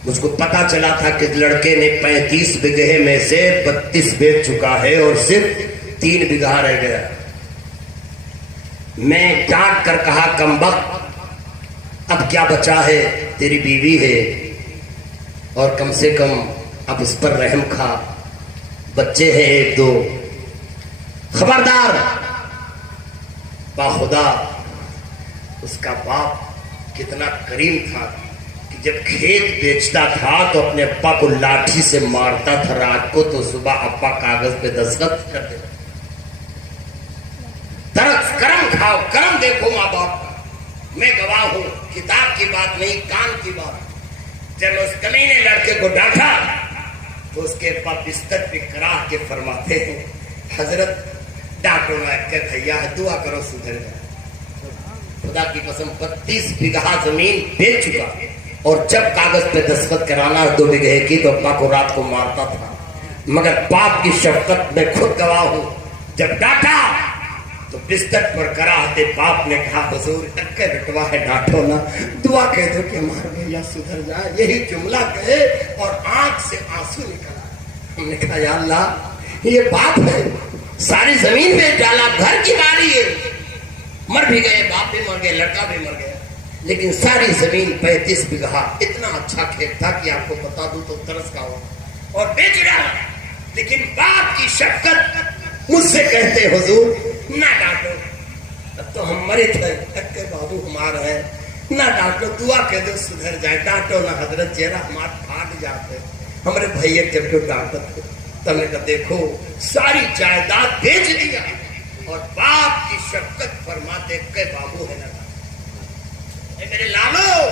مجھ کو پتا چلا تھا کہ لڑکے نے 35 بیگھے میں سے 32 بیچ چکا ہے اور صرف 3 بیگھا رہ گیا. میں ڈانٹ کر کہا, کمبخت اب کیا بچا ہے, تیری بیوی ہے اور کم سے کم اب اس پر رحم کھا, بچے ہیں 1-2. خبردار. باخدا اس کا باپ کتنا کریم تھا کہ جب کھیت بیچتا تھا تو اپنے ابا کو لاٹھی سے مارتا تھا رات کو, تو صبح ابا کاغذ پہ دستخط کر دیتا. ترس کرم کھاؤ, کرم دیکھو ماں باپ کا. میں گواہ ہوں, کتاب کی بات نہیں کان کی بات. جب اس کمینے لڑکے کو ڈانٹا تو اس کے ابا بستر پہ کراہ کے فرماتے ہیں, حضرت ڈانٹو نہ کہ بھیا دعا کرو سدھر جائے. خدا کی قسم 32 بیگھا زمین بیچ چکا اور جب کاغذ پہ دستخط کرانا 2 بیگھے کی تو ابا کو رات کو مارتا تھا. مگر باپ کی شفقت میں خود گواہ ہوں, جب ڈانٹا تو بستر پر کراہتے باپ نے کہا, حضور اکے رٹوا ہے, ڈانٹو نا, دعا کہہ دو کہ ہمارا بھیا سدھر جائے. یہی جملہ کہے اور آنکھ سے آنسو نکلا. ہم نے کہا, یا اللہ یہ باپ ہے, ساری زمین بیچ ڈالا, گھر کی باری ہے. مر بھی گئے, باپ بھی مر گئے, لڑکا بھی مر گیا, لیکن ساری زمین 35 بیگھا اتنا اچھا کھیت تھا کہ آپ کو بتا دوں تو ترس کا ہو اور بیچ رہا. لیکن باپ کی شفقت مجھ سے کہتے حضور نہ ڈانٹو, اب تو ہم مرے تھے کہ بابو ہمارا ہے, نہ ڈانٹو, دعا کہہ دو سدھر جائے, ڈانٹو نہ حضرت, چہرہ ہمارا پھاٹ جاتے. ہمارے بھائی جب کیوں ڈانٹتے تم نے کہا دیکھو ساری جائیداد بیچ دیا اور باپ کی شفقت فرماتے کہ بابو ہے نا میرے لالو,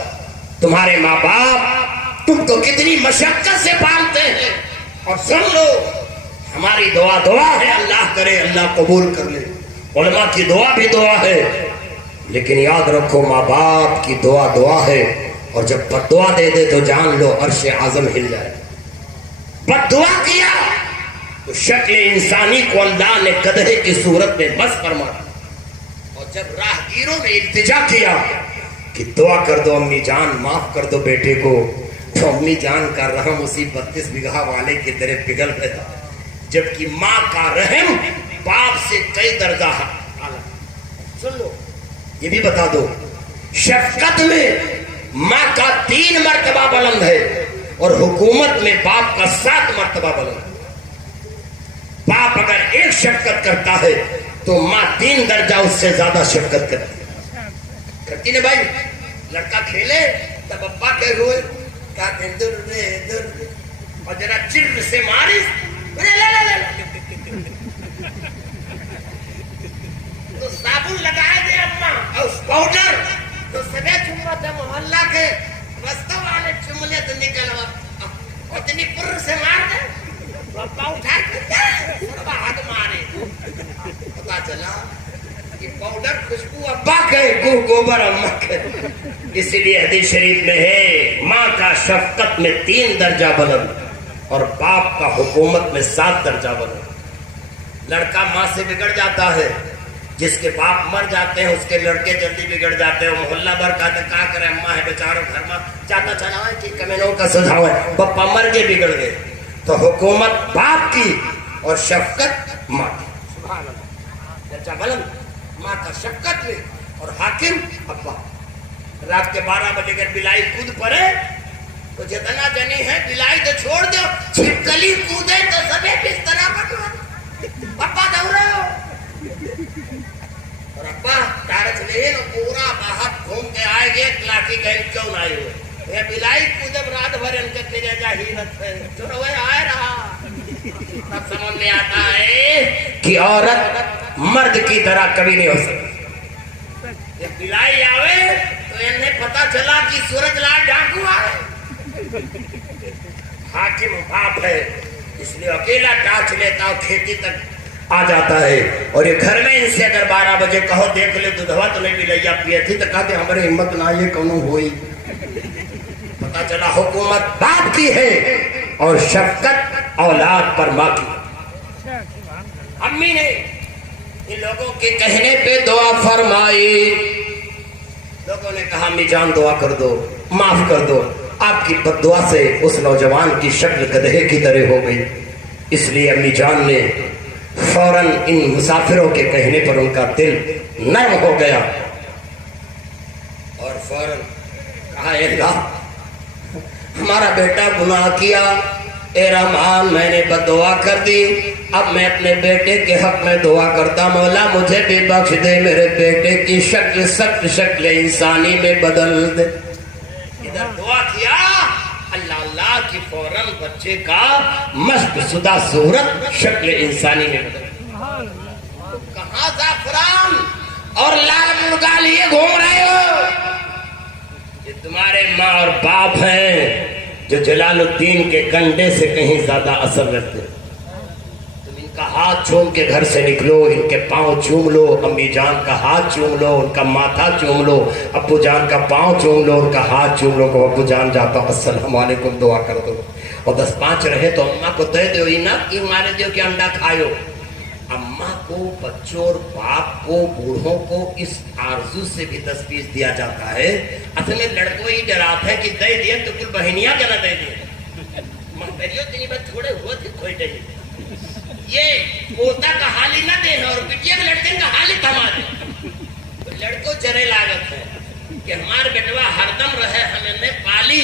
تمہارے ماں باپ تم کو کتنی مشقت سے پالتے ہیں, اور سن لو ہماری دعا ہے, اللہ کرے اللہ قبول کر لے, علماء کی دعا بھی دعا ہے, لیکن یاد رکھو ماں باپ کی دعا ہے, اور جب بد دعا دے دے تو جان لو عرش اعظم ہل جائے. بد دعا کیا تو شکل انسانی کو اللہ نے گدھے کی صورت میں بس فرما, اور جب راہگیروں نے التجا کیا کہ دعا کر دو امی جان, معاف کر دو بیٹے کو, تو امی جان کا رحم اسی 32 بیگھا والے کی طرح پگھل گیا, جبکہ ماں کا رحم باپ سے کئی درجہ اعلیٰ. سن لو یہ بھی بتا دو, شفقت میں ماں کا 3 مرتبہ بلند ہے اور حکومت میں باپ کا 7 مرتبہ بلند ہے. باپ اگر ایک شفقت کرتا ہے تو ماں 3 درجہ اس سے زیادہ شفقت کرتی نا بھائی. لڑکا کھیلے تب ابا کے ہوئے کہتے در رے در رے, اور ذرا چر سے مارس تو صابن لگائے دے اما اور پاؤڈر تو سبے چمہ تھا محلہ کے رستہ والے چملے تو نکل اور اتنی پر سے مار دے, ابا اٹھا کے ہاتھ مارے, پتا چلا کہ پاؤڈر خوشبو ابا کے گوبر اما کے. اس لیے حدیث شریف میں ہے ماں کا شفقت میں 3 درجہ بلند اور باپ کا حکومت میں 7 درجہ بلند. لڑکا ماں سے بگڑ جاتا ہے, جس کے باپ مر جاتے ہیں اس کے لڑکے جلدی بگڑ جاتے ہیں. محلہ بھر کہا کرے اماں ہے بیچاروں گھر میں جاتا چلا ہے کہ کمینوں کا سجھاؤ ہے, پپا مر گئے بگڑ گئے. تو حکومت باپ کی اور شفقت ماں کی. سبحان اللہ, درجہ بلند ماں کا شفقت میں اور حاکم ابا. رات کے 12 بجے اگر بلائی کود پڑے تو جتنا جنی ہے بلائی تو چھوڑ دو, چھپکلی کودے تو سبے بستر پر ابا دوڑے ہو, اور ابا ڈارچ نہیں پورا باہر گھوم کے آئے گے لاٹھی گئے کیوں نہ آئے ہوئے. یہ بلائی کودب رات بھر ان کے تیرے جاہیرت ہے جو وہ آئے رہا. تب سمجھ میں آتا ہے کہ عورت مرد کی طرح کبھی نہیں ہو سکتی. جب بلائی آوے تو انہیں پتا چلا کہ سورج لال ڈاکو آئے. حاکم باپ ہے اس لیے اکیلا ٹارچ لیتا اور کھیتی تک آ جاتا ہے. اور یہ گھر میں ان سے اگر 12 بجے کہو دیکھ لے دودھوا تو نہیں پلیا پیے تھی تو کہتے ہمارے ہمت نہ یہ کونوں ہوئی. پتا چلا حکومت باپ کی ہے اور شفقت اولاد پر ماں کی. امی نے ان لوگوں کے کہنے پہ دعا فرمائی. لوگوں نے کہا امی جان دعا کر دو, معاف کر دو. آپ کی بد دعا سے اس نوجوان کی شکل گدھے کی طرح ہو گئی. اس لیے امی جان نے فوراً ان مسافروں کے کہنے پر ان کا دل نرم ہو گیا اور فوراً کہا اے اللہ ہمارا بیٹا گناہ کیا, اے رحمان میں نے بد دعا کر دی, اب میں اپنے بیٹے کے حق میں دعا کرتا مولا مجھے بھی بخش دے, میرے بیٹے کی شکل سخت شکل انسانی میں بدل دے. ادھر دعا کیا اللہ اللہ کی فوراً بچے کا مشق شدہ صورت شکل انسانی میں بدل. کہاں زعفران اور لال مرغا لیے گھوم رہے ہو؟ یہ تمہارے ماں اور باپ ہیں جو جلال الدین کے کنڈے سے کہیں زیادہ اثر رکھتے. تم ان کا ہاتھ چوم کے گھر سے نکلو, ان کے پاؤں چوم لو, امی جان کا ہاتھ چوم لو, ان کا ماتھا چوم لو, ابو جان کا پاؤں چوم لو, ان کا ہاتھ چوم لو. کہ ابو جان جاتا السلام علیکم دعا کر دو, اور 10-5 رہے تو اماں کو دے دو ہی نا کہ ہمارے دیو کے انڈا کھائیو. اماں کو, بچوں اور باپ کو, بوڑھوں کو اس آرزو سے بھی 10-20 دیا جاتا ہے. اصل میں لڑکوں ہی ڈراتا ہے کہ دے دیے تو کل بہنیاں کیا نہ دے دیے مہتریوں تینی بات تھوڑے ہوئے تھے کوئی دے یہ پوتا کا حال ہی نہ دے اور بٹیا کے لڑکے کا حال ہی تھما دے. لڑکوں چرے لاگت ہے کہ ہمارے بیٹوا ہردم رہے ہمیں نے پالی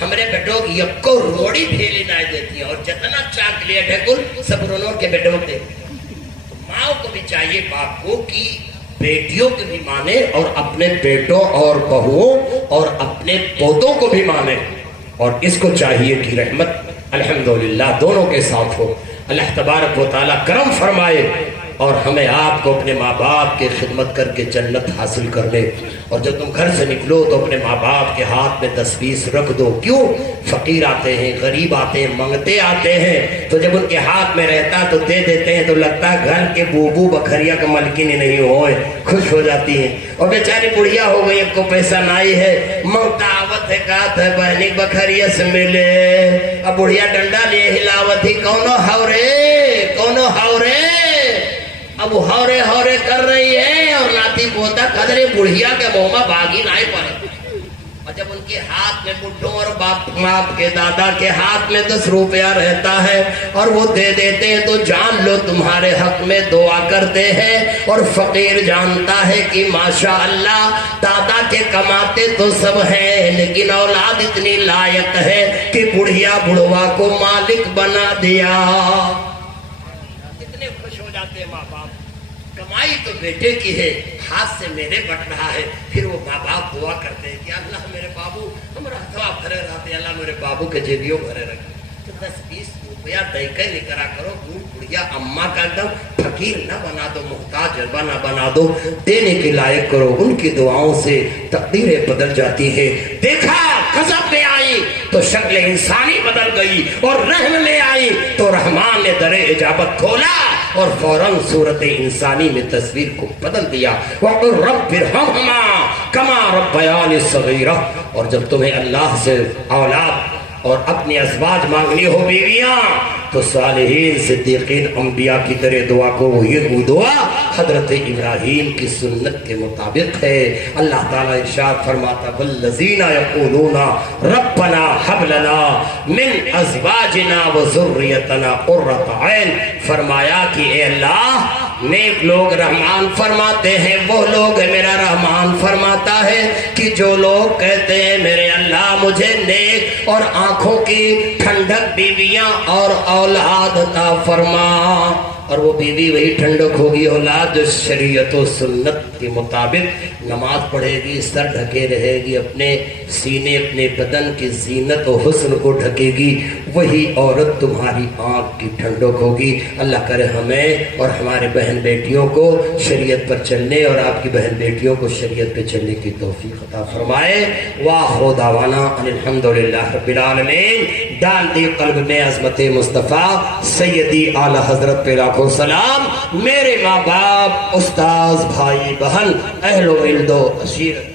ہمارے بیٹوں کی یکو روڑی بھیلی نہ دیتی ہے اور جتنا چاکلیٹ ہے کل سب رونوں کے بیٹوں کے ماں کو بھی چاہیے باپ کو کہ بیٹیوں کو بھی مانے اور اپنے بیٹوں اور بہوؤں اور اپنے پوتوں کو بھی مانے اور اس کو چاہیے کہ رحمت الحمدللہ دونوں کے ساتھ ہو. اللہ تبارک و تعالیٰ کرم فرمائے اور ہمیں آپ کو اپنے ماں باپ کی خدمت کر کے جنت حاصل کر لے. اور جب تم گھر سے نکلو تو اپنے ماں باپ کے ہاتھ میں 10-20 رکھ دو. کیوں؟ فقیر آتے ہیں، غریب آتے ہیں، منگتے آتے ہیں تو جب ان کے ہاتھ میں رہتا تو دے دیتے ہیں تو لگتا ہے گھر کے بوبو بکھریا کا ملکن ہی نہیں ہوئے، خوش ہو جاتی ہیں. اور بیچاری بڑھیا ہو گئی، اب کو پیسہ نہیں ہے، منگتا آوت ہے کہت ہے بہنی بکھریا سے ملے. اب بڑھیا ڈنڈا لیے ہلاوت ہی کونو ہاؤ رے اب ہورے ہورے کر رہی ہے اور ناتی پوتا قدرے بڑھیا کے موما باغی نائے پر. اور جب ان کے ہاتھ میں بڈھوں اور باپ کے دادا کے ہاتھ میں 10 روپیہ رہتا ہے اور وہ دے دیتے ہیں تو جان لو تمہارے حق میں دعا کرتے ہیں. اور فقیر جانتا ہے کہ ماشاءاللہ دادا کے کماتے تو سب ہیں لیکن اولاد اتنی لائق ہے کہ بڑھیا بڑھوا کو مالک بنا دیا. کتنے خوش ہو جاتے ہیں ماں باپ. کمائی تو بیٹے کی ہے، ہاتھ سے میرے بٹ رہا ہے. پھر وہ ماں باپ دعا کرتے ہیں کہ اللہ میرے بابو ہمارا ہتھوا بھرے رہتے، اللہ میرے بابو کے جیبیوں بھرے رکھے. تو 10-20 روپیہ دے کے نکلا کرو. بڑھیا اماں کا ایک دم فقیر نہ بنا دو، محتاج نہ بنا دو، دینے کے لائق کرو. ان کی دعاؤں سے تقدیریں بدل جاتی ہے. دیکھا غضب میں آئی تو شکل انسانی بدل گئی اور رحم میں آئی تو رحمان نے در اجابت کھولا اور فوراً صورت انسانی میں تصویر کو بدل دیا. وَقُلْ رَبِّ ارْحَمْهُمَا كَمَا رَبَّيَانِي صَغِيرًا. اور جب تمہیں اللہ سے اولاد اور اپنی ازواج مانگنی ہو بیویاں تو صالحین صدیقین انبیاء کی طرح دعا کو. یہ دعا حضرت ابراہیم کی سنت کے مطابق ہے. اللہ تعالیٰ ارشاد فرماتا والذین یقولون ربنا هب لنا من ازواجنا وذریتنا قرۃ عین. فرمایا کہ اے اللہ نیک لوگ رحمان فرماتے ہیں، وہ لوگ میرا رحمان فرماتا ہے کہ جو لوگ کہتے ہیں میرے اللہ مجھے نیک اور آنکھوں کی ٹھنڈک بیویاں اور اولاد عطا فرما. اور وہ بیوی وہی ٹھنڈک ہوگی اولاد جو شریعت و سنت کے مطابق نماز پڑھے گی، سر ڈھکے رہے گی، اپنے سینے اپنے بدن کی زینت و حسن کو ڈھکے گی. وہی عورت تمہاری آنکھ کی ٹھنڈک ہوگی. اللہ کرے ہمیں اور ہمارے بہن بیٹیوں کو شریعت پر چلنے اور آپ کی بہن بیٹیوں کو شریعت پہ چلنے کی توفیق عطا فرمائے. وآخر دعوانا ان الحمدللہ رب العالمین. ڈال دی قلب میں عظمت مصطفیٰ سیدی اعلی حضرت پہ لاکھوں سلام. میرے ماں باپ، استاذ، بھائی بہن، اہل و ولد و عشیرت